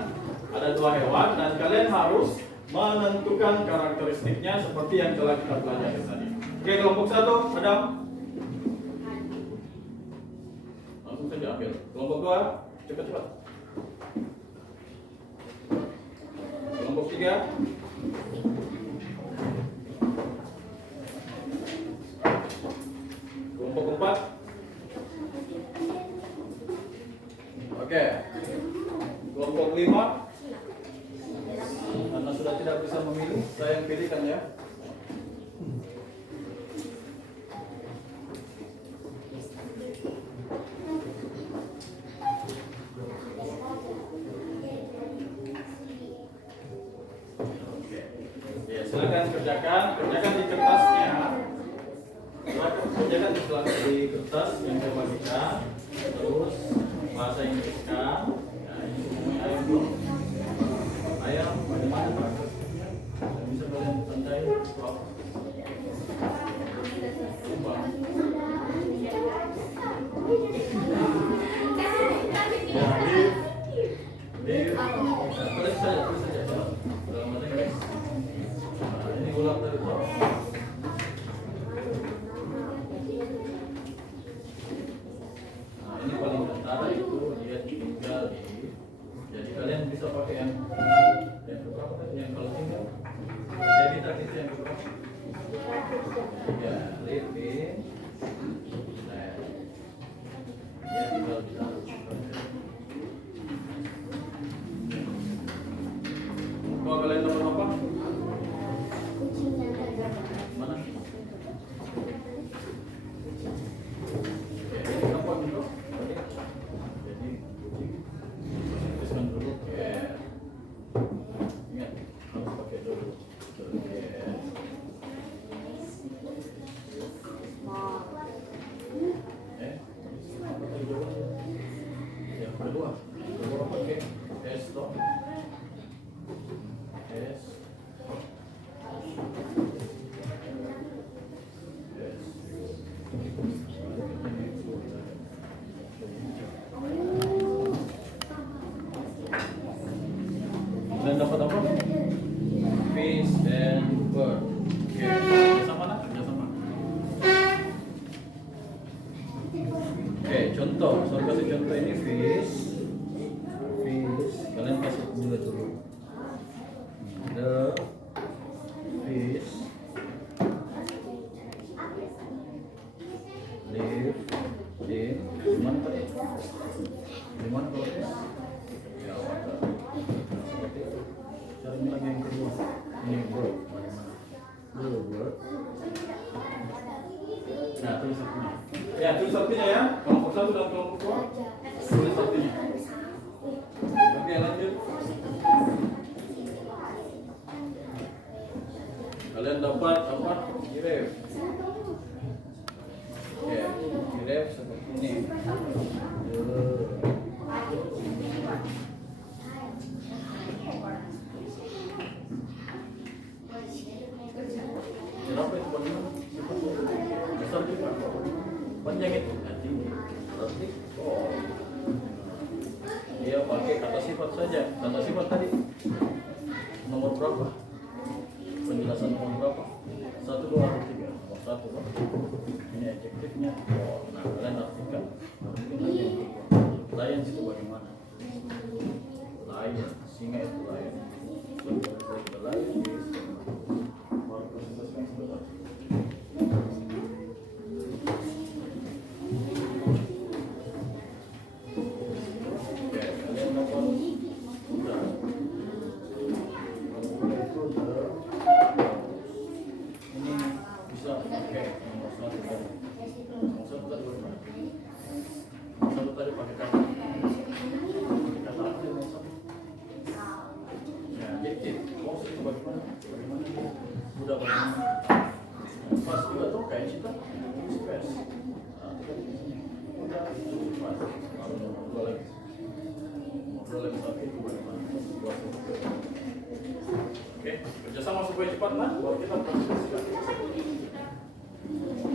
Ada 2 hewan dan kalian harus menentukan karakteristiknya seperti yang telah kita pelajari tadi. Oke, kelompok 1, Adam. Langsung saja ambil. Kelompok 2, cepat-cepat. Kelompok 3. Kelompok 4. Oke. Kelompok 5. Karena sudah tidak bisa memilih, saya yang pilihkan ya. Ya, silakan kerjakan di kertasnya. Kerjakan di kertas yang saya bagikan. Terus bahasa Inggris kan. Ya, ini semuanya ayam dulu. Ayam bagaimana Pak? Bisa kalian santai? Stop. Sumpah. Ya, live. Tulis saja. Dalam bahasa Inggris. Nah, ini ulang dari bawah. Nah, ini paling tentara itu dia tinggal di. Jadi kalian bisa pakai yang berapa tadi? Yang kalau tinggal. Jadi tadi itu yang berapa? Ya, live in. Nah, dia tinggal di sana. Kalau kalian dapat apa? Mana? Oke, ini apa dulu? Jadi kucing. Tuliskan dulu. Oke. Ingat, harus pakai dulu. Oke. Apa tadi jawabannya? Yang kedua pakai S toh. S. Dan dapat apa? Fish and bird. Oke, kerjasama lah, kerjasama. Oke, contoh. Saya kasih contoh ini fish. Kalian kasih dulu. The fish live in mana tadi? Di mana kalau ini? Ya, water. Seperti itu. Cari lagi yang kedua. Ini bird. Bagaimana? Bird. Nah, tulis artinya. Ya, tulis artinya ya. Kelompok 1 dan kelompok 2. Tulis artinya. Oke, lanjut. Kalian dapat apa? Kiref. Oke, kiref seperti ini. Kenapa itu bagaimana? Besar juga. Panjang itu? Tinggi. Berarti dia pakai kata sifat saja. Kata sifat tadi nomor berapa? Penjelasan nomor berapa? 1, 2, atau 3? Nomor 1 kan? Ini adjektifnya. Nah, kalian artikan. Lion itu bagaimana? Lion, singa itu lion. The lion is mudah banget. Pas juga tuh kayak kita space. Udah pas. Ngobrol lagi tapi itu bagaimana? Oke, kerjasama supaya cepat lah. Buat kita praktis.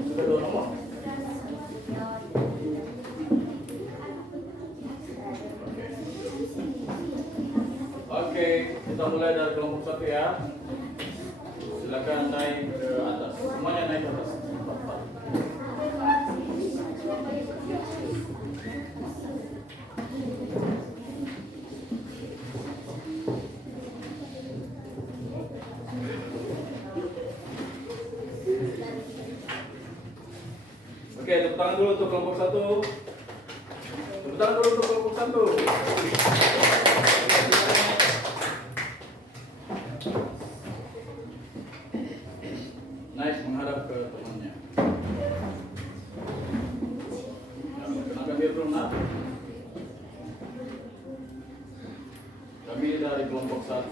Sudah 2 nomor. Oke, kita mulai dari kelompok 1 ya. Silakan naik ke atas. Semuanya naik ke atas. Oke, tepuk tangan dulu untuk kelompok 1. Tepuk Tepuk tangan dulu untuk kelompok 1. Naik menghadap ke temannya. Kenalkan diri dulu, nak. Kami dari kelompok 1.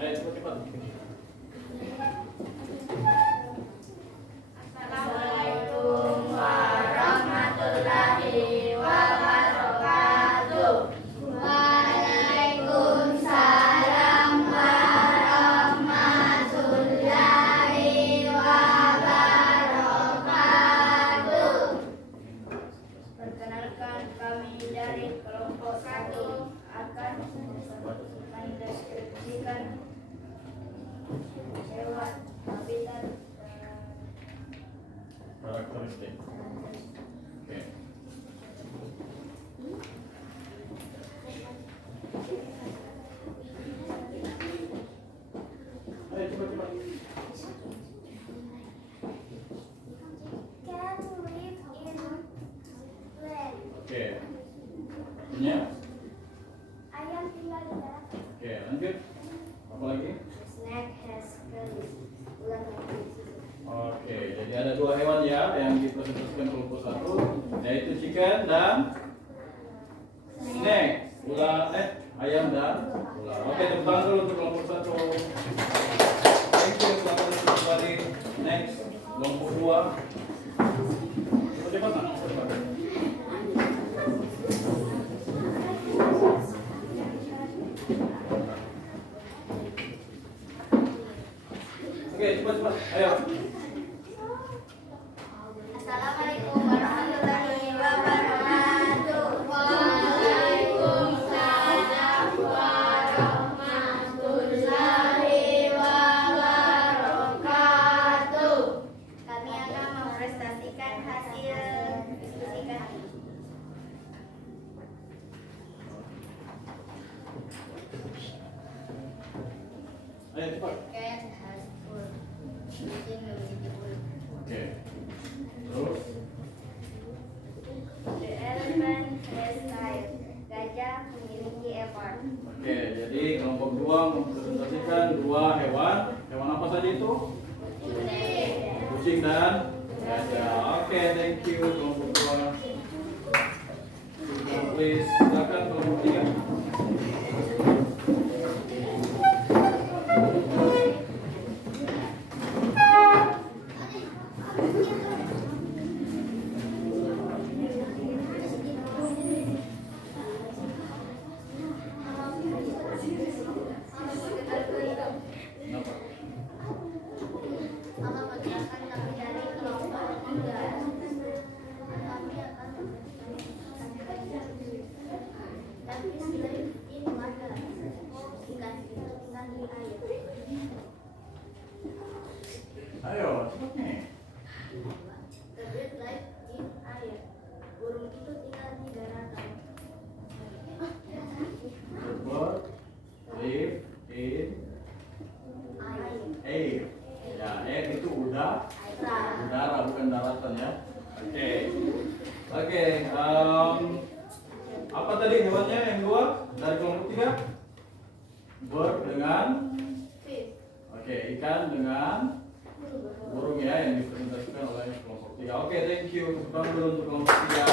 Ayo cepat-cepat. Assalamualaikum warahmatullahi wabarakatuh. Waalaikumsalam warahmatullahi wabarakatuh. Perkenalkan, kami dari kelompok 1 akan mendeskripsikan hewan, habitat, Karakteristik. Oke. Ayo cepat-cepat. can live in land. Oke. Punya? Ayam tinggal di darat. Oke, lanjut. Apa lagi? Snake has scales. Ular memiliki sisik. Oke, jadi ada 2 hewan ya yang dipresentasikan kelompok 1, yaitu chicken dan snake. Ayam dan ular. Oke, tepuk tangan dulu untuk kelompok 1. Thank you, selamat datang kembali. Next, kelompok 2. Cepat, nak. Cepat. Oke, cepat. Ayo. Assalamualaikum warahmatullahi wabarakatuh. Waalaikumsalam warahmatullahi wabarakatuh. Kami akan mempresentasikan hasil diskusi kami. Ayo cepat. Cat has fur. Kucing memiliki kulit. Oke. Terus. The elephant has tail. Gajah memiliki ekor. Oke, jadi kelompok 2 mempresentasikan 2 hewan. Hewan apa saja itu? Kucing dan gajah. Oke, thank you kelompok 2. Please, silakan kelompok 3. Kenapa? Akan menjelaskan kami dari kelompok 3. Kami akan dan fish live in water. Ikan itu tinggal di air. Ayo, cepat nih. The bird live in air. Burung itu tinggal di daratan. The bird live in Air. air. Ya, air itu udara bukan daratan ya. Oke. Oke, apa tadi hewannya yang 2 dari kelompok 3? Bird dengan oke, ikan dengan burung ya yang dipresentasikan oleh kelompok 3. Oke, thank you. Tepuk tangan dulu untuk kelompok 3.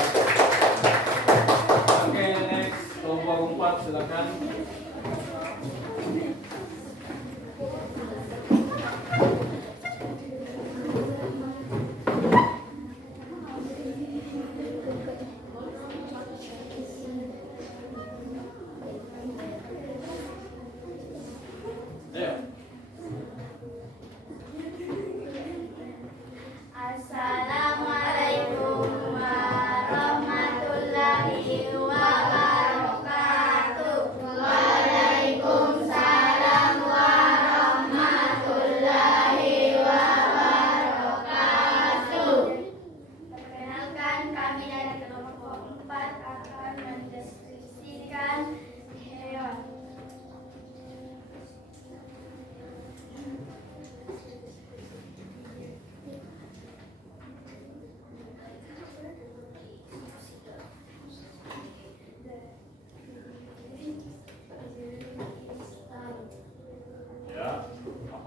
Oke, next kelompok 4 silakan. Ayo. Assalamualaikum warahmatullahi wabarakatuh.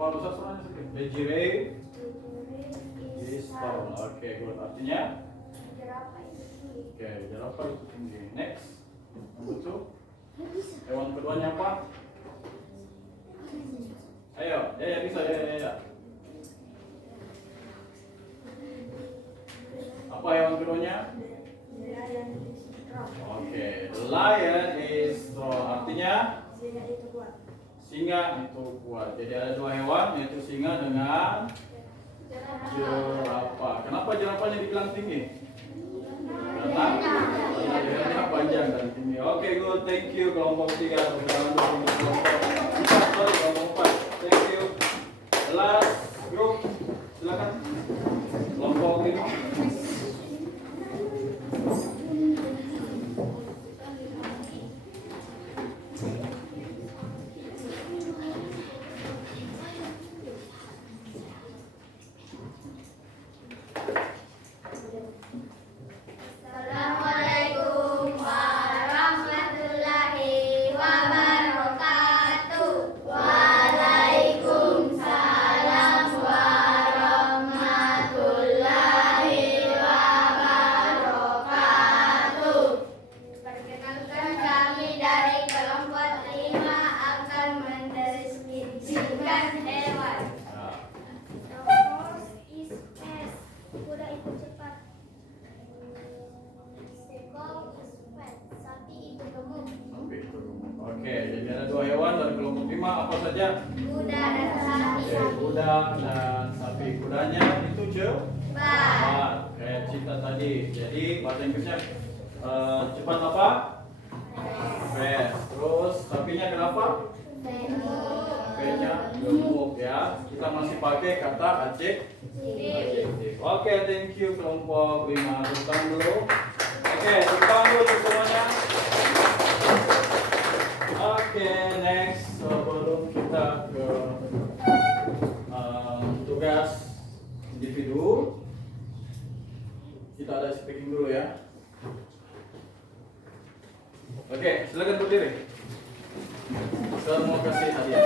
Kalau bahasa Sunda sakit. Bejire is tall. Oke, good. Artinya? Jerapah itu tinggi. Oke, jerapah itu tinggi. Next. Number 2. Hewan keduanya apa? Ayo, ya bisa ya. Apa hewan keduanya? Lion is strong. Oke, lion is strong. Artinya Singa itu kuat. singa itu kuat. Jadi ada dua hewan yaitu singa dengan jerapah. Kenapa jerapahnya dibilang tinggi? Karena lehernya panjang dan tinggi. Oke, good. Thank you kelompok 3. Kemudian kelompok 4. Sorry, kelompok 4. Thank you. Last group. Silakan. Kelompok 5. Assalamualaikum warahmatullahi wabarakatuh. Waalaikumsalam warahmatullahi wabarakatuh. Perkenalkan, kami dari kelompok 5 akan mendeskripsikan hewan. The horse is fast. Kuda itu cepat. Sekong is fat. Sapi itu gemuk. Oke, jadi ada dua hewan dari kelompok 5. Apa saja? Kuda dan sapi. Oke, kuda dan sapi. Kudanya itu cepat. Kayak Cinta tadi. Jadi bahasa Inggrisnya cepat apa? Fast. Terus sapinya kenapa? V-nya gemuk ya. Kita masih pakai kata adjektif. Oke, thank you kelompok 5. Tepuk tangan dulu. Oke, tepuk tangan dulu untuk semuanya. Oke, next. Sebelum kita ke tugas individu, kita ada speaking dulu ya. Oke, silakan berdiri. Saya mau kasih hadiah.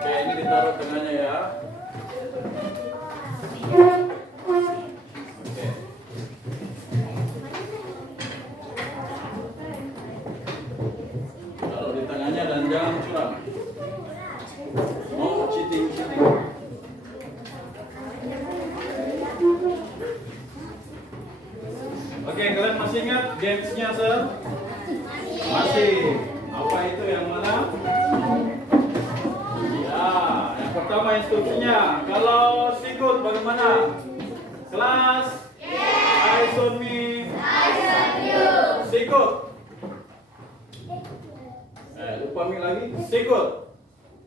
Oke, ini ditaruh tengahnya ya. Oke. Taruh di tengahnya dan jangan curang. No cheating. Oke, kalian masih ingat gamesnya, Sir? Masih. Apa itu yang mana? Ya, yang pertama instruksinya. Kalau sikut bagaimana? Kelas? Eyes on me. Sikut. Lupa mi lagi. Sikut.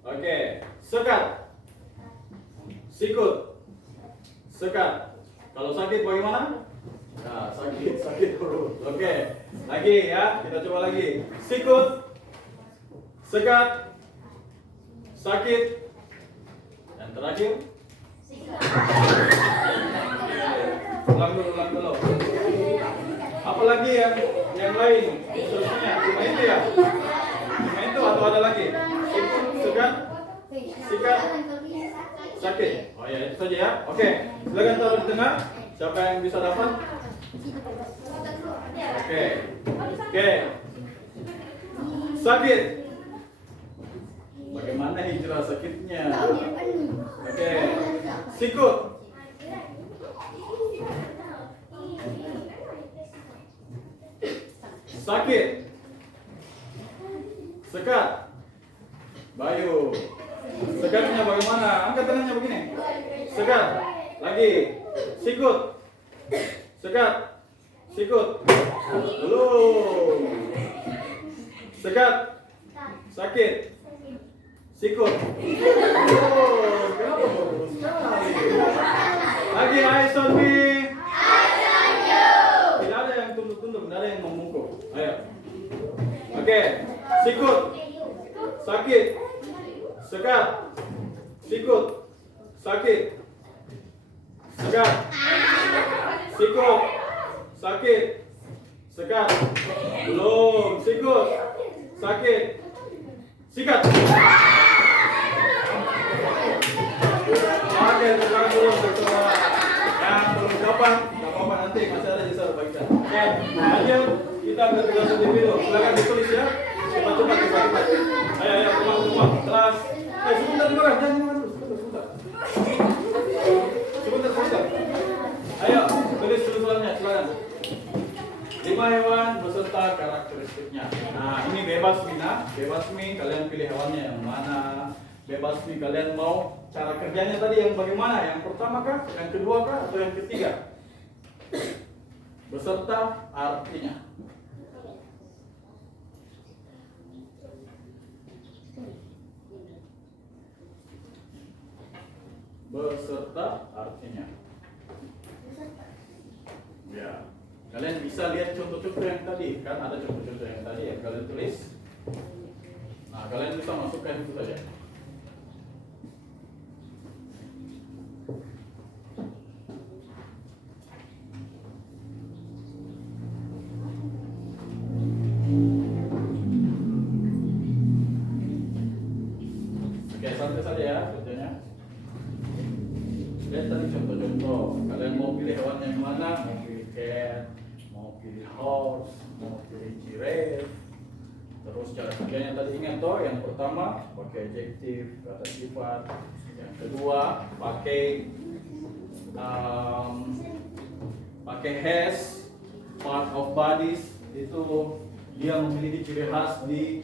Oke. Sekat. Sikut. Sekat. Kalau sakit bagaimana? Nah, sakit dulu. Oke. Lagi ya, kita coba lagi. Sikut. Sekat. Sakit. Dan terakhir ulang dulu. Apalagi yang lain? Instruksinya cuma itu ya? Cuma itu atau ada lagi? Sikut, sekat, sikat, sakit. Oh ya, itu saja ya. Oke, silakan taruh di tengah. Siapa yang bisa dapat? Oke. Sakit. Bagaimana hijrah sakitnya? Oke. Sikut. Sakit. Sekat. Bayu. Sekatnya bagaimana? Angkat tangannya begini. Sekat. Lagi. Sikut. Sekat. Sikut. Belum. Sekat. Sakit. Sikut. Belum. Kenapa bagus sekali? Lagi eyes on me. Tidak ada yang tunduk-tunduk, tidak ada yang membungkuk. Ayo. Oke. Sikut. Sakit. Sekat. Sikut. Sakit. Sekat. Sikut. Sakit. Sekat. Belum. Sikut. Sakit. Sikat. Oke, sekarang dulu semua. Yang belum dapat, nggak apa-apa nanti masih ada jasa bagikan. Oke, lanjut kita ke tugas individu. Silakan ditulis ya. Cepat-cepat, cepat-cepat. Ayo, keluar. Kelas. Sebentar, jangan dulu. Sebentar. Sebentar. Ayo, tulis tulisannya, silakan. 5 hewan beserta karakteristiknya. Nah, ini bebas Mi, kalian pilih hewannya yang mana. Bebas Mi, kalian mau cara kerjanya tadi yang bagaimana? Yang pertama kah? Yang kedua kah? Atau yang ketiga? Beserta artinya. Beserta artinya. Ya. Kalian bisa lihat contoh-contoh yang tadi, kan ada contoh-contoh yang tadi yang kalian tulis. Nah, kalian bisa masukkan itu saja. Oke, santai saja ya kerjanya. Lihat tadi contoh-contoh. Kalian mau pilih hewan yang mana? Mau pilih cat, mau pilih horse, mau pilih giraffe. Terus cara kerjanya tadi ingat toh, yang pertama pakai adjektif, kata sifat. Yang kedua pakai has, part of bodies, itu dia memiliki ciri khas di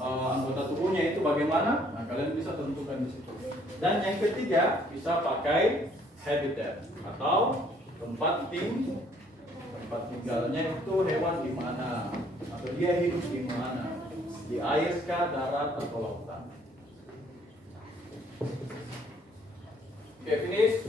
anggota tubuhnya itu bagaimana? Nah, kalian bisa tentukan di situ. Dan yang ketiga bisa pakai habitat atau tempat tinggalnya itu hewan di mana atau dia hidup di mana, di air kah, darat atau lautan. Oke, finish.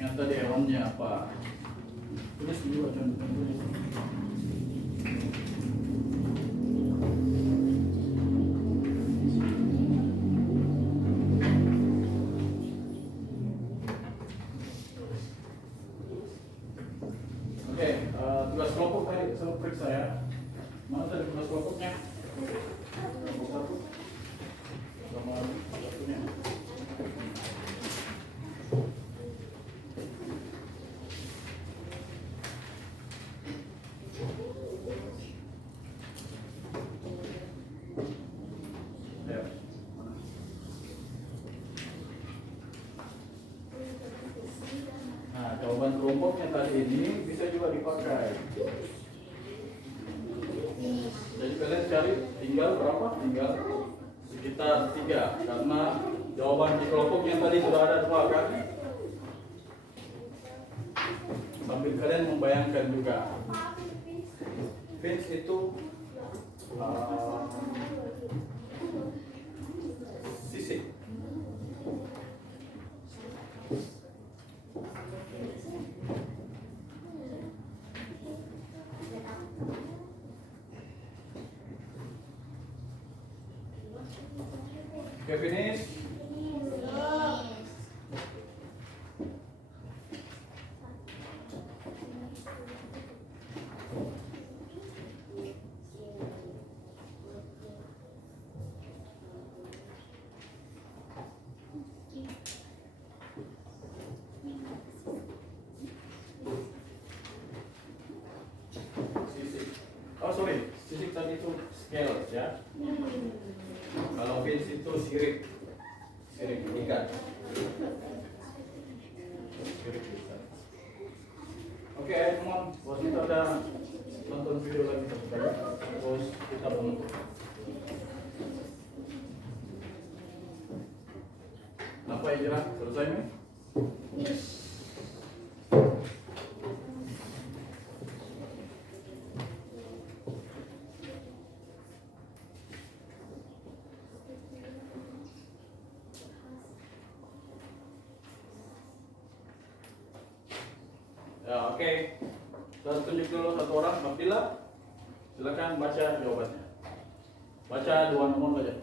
Ingat tadi hewannya apa? Tulis dulu contoh-contohnya. Oke, tugas kelompok tadi saya periksa ya. Mana tadi tugas kelompoknya? Kelompok satu. Sama satunya. Ya, mana? Nah, jawaban kelompoknya tadi ini bisa juga dipakai. Jadi kalian cari tinggal berapa? Tinggal sekitar 3 karena jawaban di kelompoknya tadi sudah ada 2 kan? Sambil kalian membayangkan juga. Fins itu sisik. Oke, finish. Sisik. Oh sorry, sisik tadi itu scales ya. Kalau fins itu sirik ikan. Sirik ikan. Oke, teman, buat kita ada nonton video lagi terus kita menutup. Apa Ijra? Selesai nih? Ya, Oke, kita tunjuk dulu satu orang, Abdillah. Silakan baca jawabannya. Baca 2 nomor saja.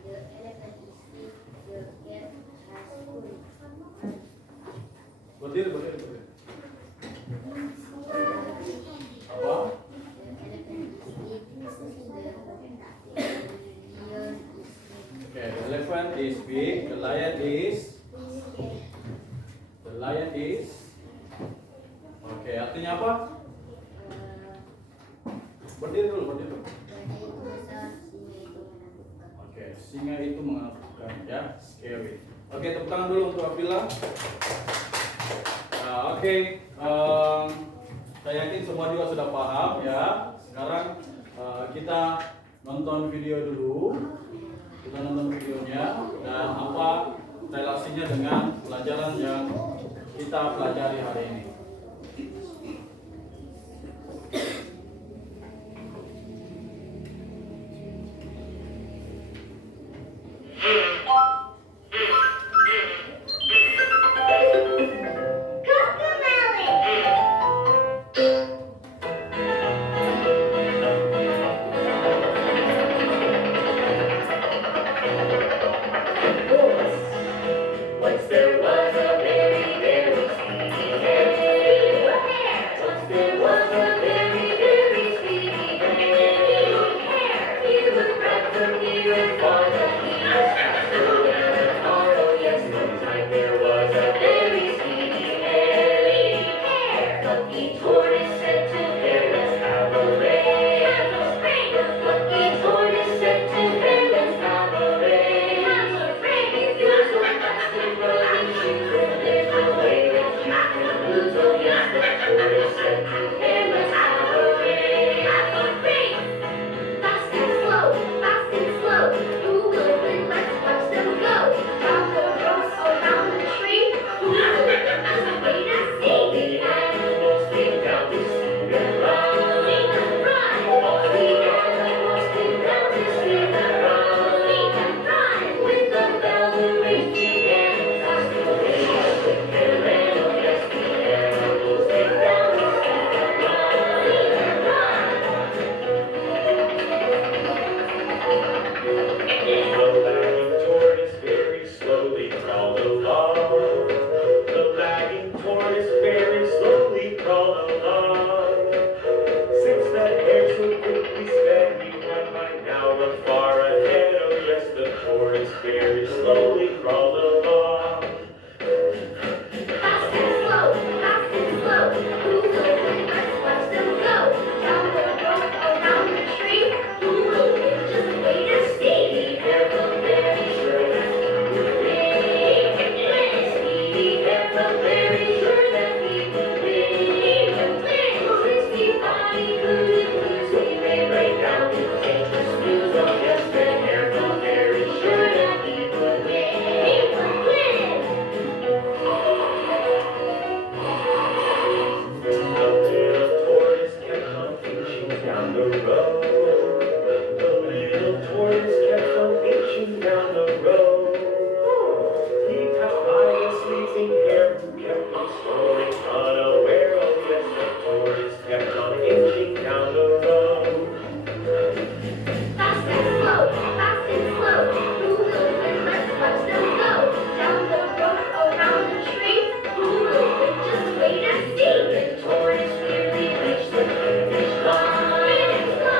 The elephant is big, the cat has four. Berdiri. Apa? The elephant is big, the lion is The lion is. Oke, artinya apa? Berdiri dulu. Gajah itu besar, singa itu menakutkan. Oke, singa itu menakutkan ya, scary. Oke, tepuk tangan dulu untuk Abdillah. Nah, oke, saya yakin semua juga sudah paham ya. Sekarang kita nonton video dulu. Kita nonton videonya dan apa relasinya dengan pelajaran yang kita pelajari hari ini. Once there was a very, very speedy hare. Once there was a very, very speedy hare. He would run from near and far, but he was faster than far. Oh yes, one time there was a very speedy hare. Lucky tortoise said to hare, let's have a race. Lucky tortoise said to hare, let's have a race. If you're so fast and running, shoes, and there's no way that you can lose. Oh yes, the tortoise said to hare, let's have a race. Fast and slow, fast and slow. Who will win? Let's watch them go. Down the road, around the tree. Who will win? Just wait and see. The animals came down to see them run. All the animals came down to see them run. With the bell, the race began. Fast and furious with their ran. Oh yes, the animals came down to see them run. The lagging tortoise very slowly crawled along. The lagging tortoise very slowly crawled along. Since the hare so quickly sped, he had by now run far ahead. Oh yes, the tortoise very slowly crawled along. Fast and slow, fast and slow. Who will win? Let's watch them go. Down the road, around the tree. Who will win? Just wait and see. The hare felt very sure that he would win. Speedy hare felt very sure that he would win. Since he thought he couldn't lose, he ran right down to take the snooze. Oh yes, the hare felt very sure that he would win. The little tortoise kept on inching down the road. The little tortoise kept on inching down the road. He passed by a sleeping hare who kept on snoring unaware. Oh yes, the tortoise kept on inching down the road. Fast and slow, fast and slow. Who will win? Let's watch them go. Down the road, around the tree. Who will win? Just wait and see. The tortoise nearly reached the finish line.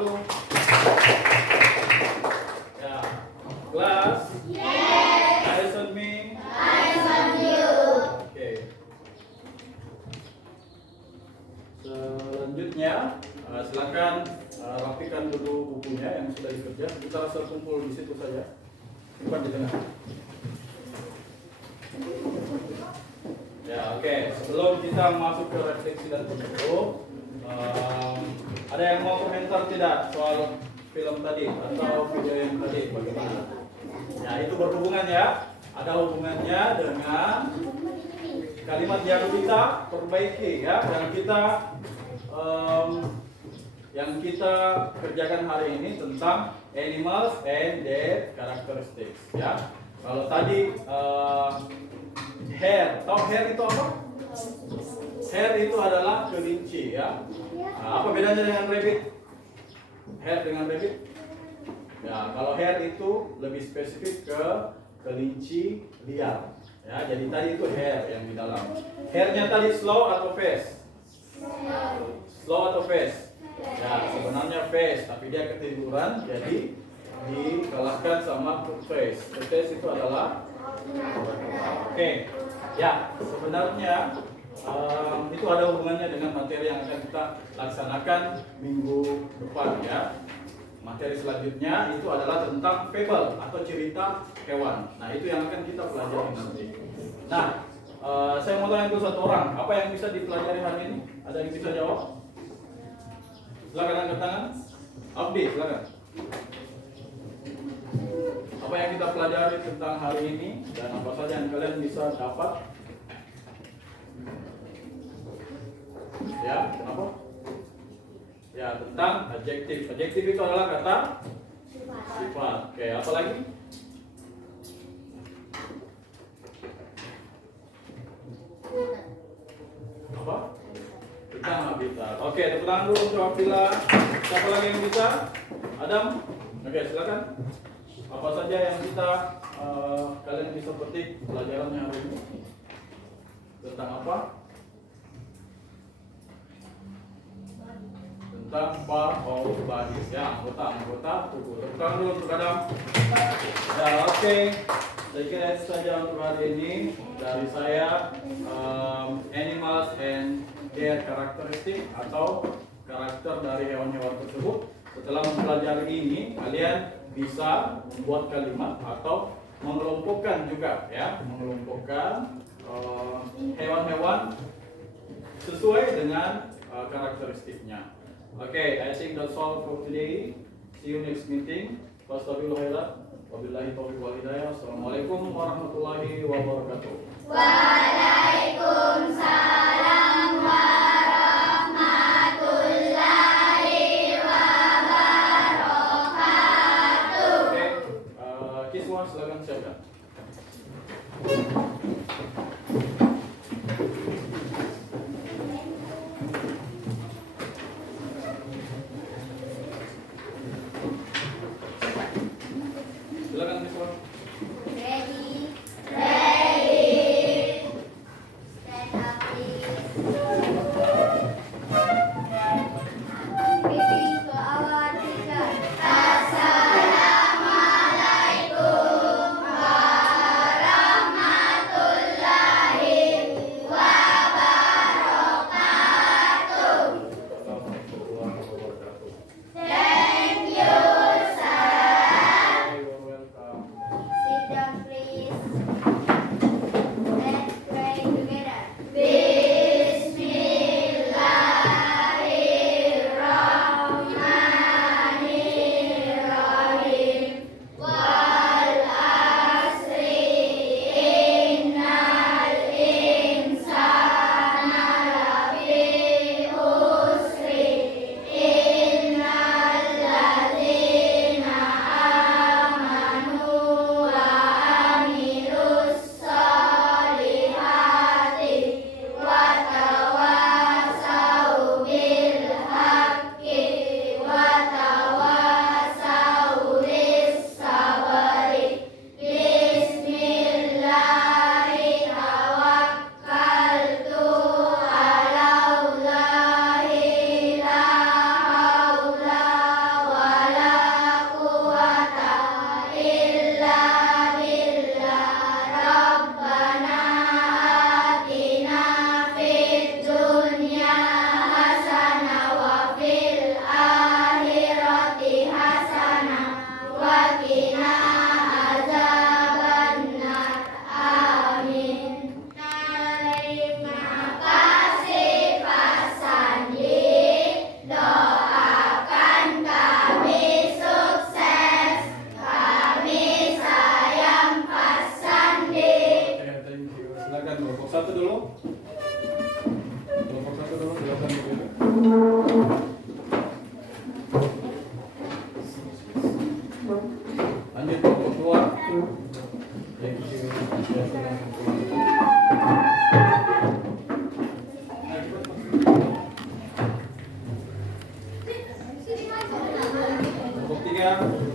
dulu. Ya, kelas. Eyes on me. Oke. Selanjutnya, silakan rapikan dulu bukunya yang sudah dikerja. Kita langsung kumpul di situ saja. Simpan di tengah. Ya, oke. Sebelum kita masuk ke refleksi dan penutup, ada yang mau komentar tidak soal film tadi atau video yang tadi? Bagaimana? Ya, itu berhubungan ya. Ada hubungannya dengan kalimat yang kita perbaiki ya, yang kita kerjakan hari ini tentang animals and their characteristics ya. Kalau tadi hare, tahu hare itu apa? Hare itu adalah kelinci ya. Nah, apa bedanya dengan rabbit? Hare dengan rabbit? Ya, kalau hare itu lebih spesifik ke kelinci liar. Ya, jadi tadi itu hare yang di dalam. Hare-nya tadi slow atau fast? Slow atau fast? Ya, sebenarnya fast, tapi dia ketiduran, jadi dikalahkan sama fast. Fast itu adalah oke. Ya, sebenarnya itu ada hubungannya dengan materi yang akan kita laksanakan minggu depan ya. Materi selanjutnya itu adalah tentang fable atau cerita hewan. Nah, itu yang akan kita pelajari nanti. Nah, saya mau tanya dulu satu orang, apa yang bisa dipelajari hari ini? Ada yang bisa jawab? Silakan angkat tangan. Abdi, silakan. Apa yang kita pelajari tentang hari ini dan apa saja yang kalian bisa dapat? Ya, apa? Ya, tentang adjektif. Adjektif itu adalah kata sifat. Oke, apa lagi? Apa? Kita habitat. Oke, tepuk tangan dulu untuk Abdillah. Siapa lagi yang bisa? Adam? Oke, silakan. Apa saja yang kalian bisa petik pelajarannya hari ini? Tentang apa? Tentang part of body. Ya, anggota tubuh. Tepuk tangan dulu untuk Adam. Ya, oke. Saya kira itu saja untuk hari ini dari saya. Animals and their characteristic atau karakter dari hewan-hewan tersebut. Setelah mempelajari ini, kalian bisa membuat kalimat atau mengelompokkan juga ya, mengelompokkan hewan-hewan sesuai dengan karakteristiknya. Okay, I think that's all for today. See you next meeting. Wabillahi taufiq wal hidayah. Assalamualaikum warahmatullahi wabarakatuh. Waalaikumsalam warahmatullahi wabarakatuh. Oke, Kiswa silakan siapkan. Silakan Kiswa. Ready? Stand up, please. Greeting to our teacher. Assalamualaikum Lanjut kelompok 2. Kelompok 3.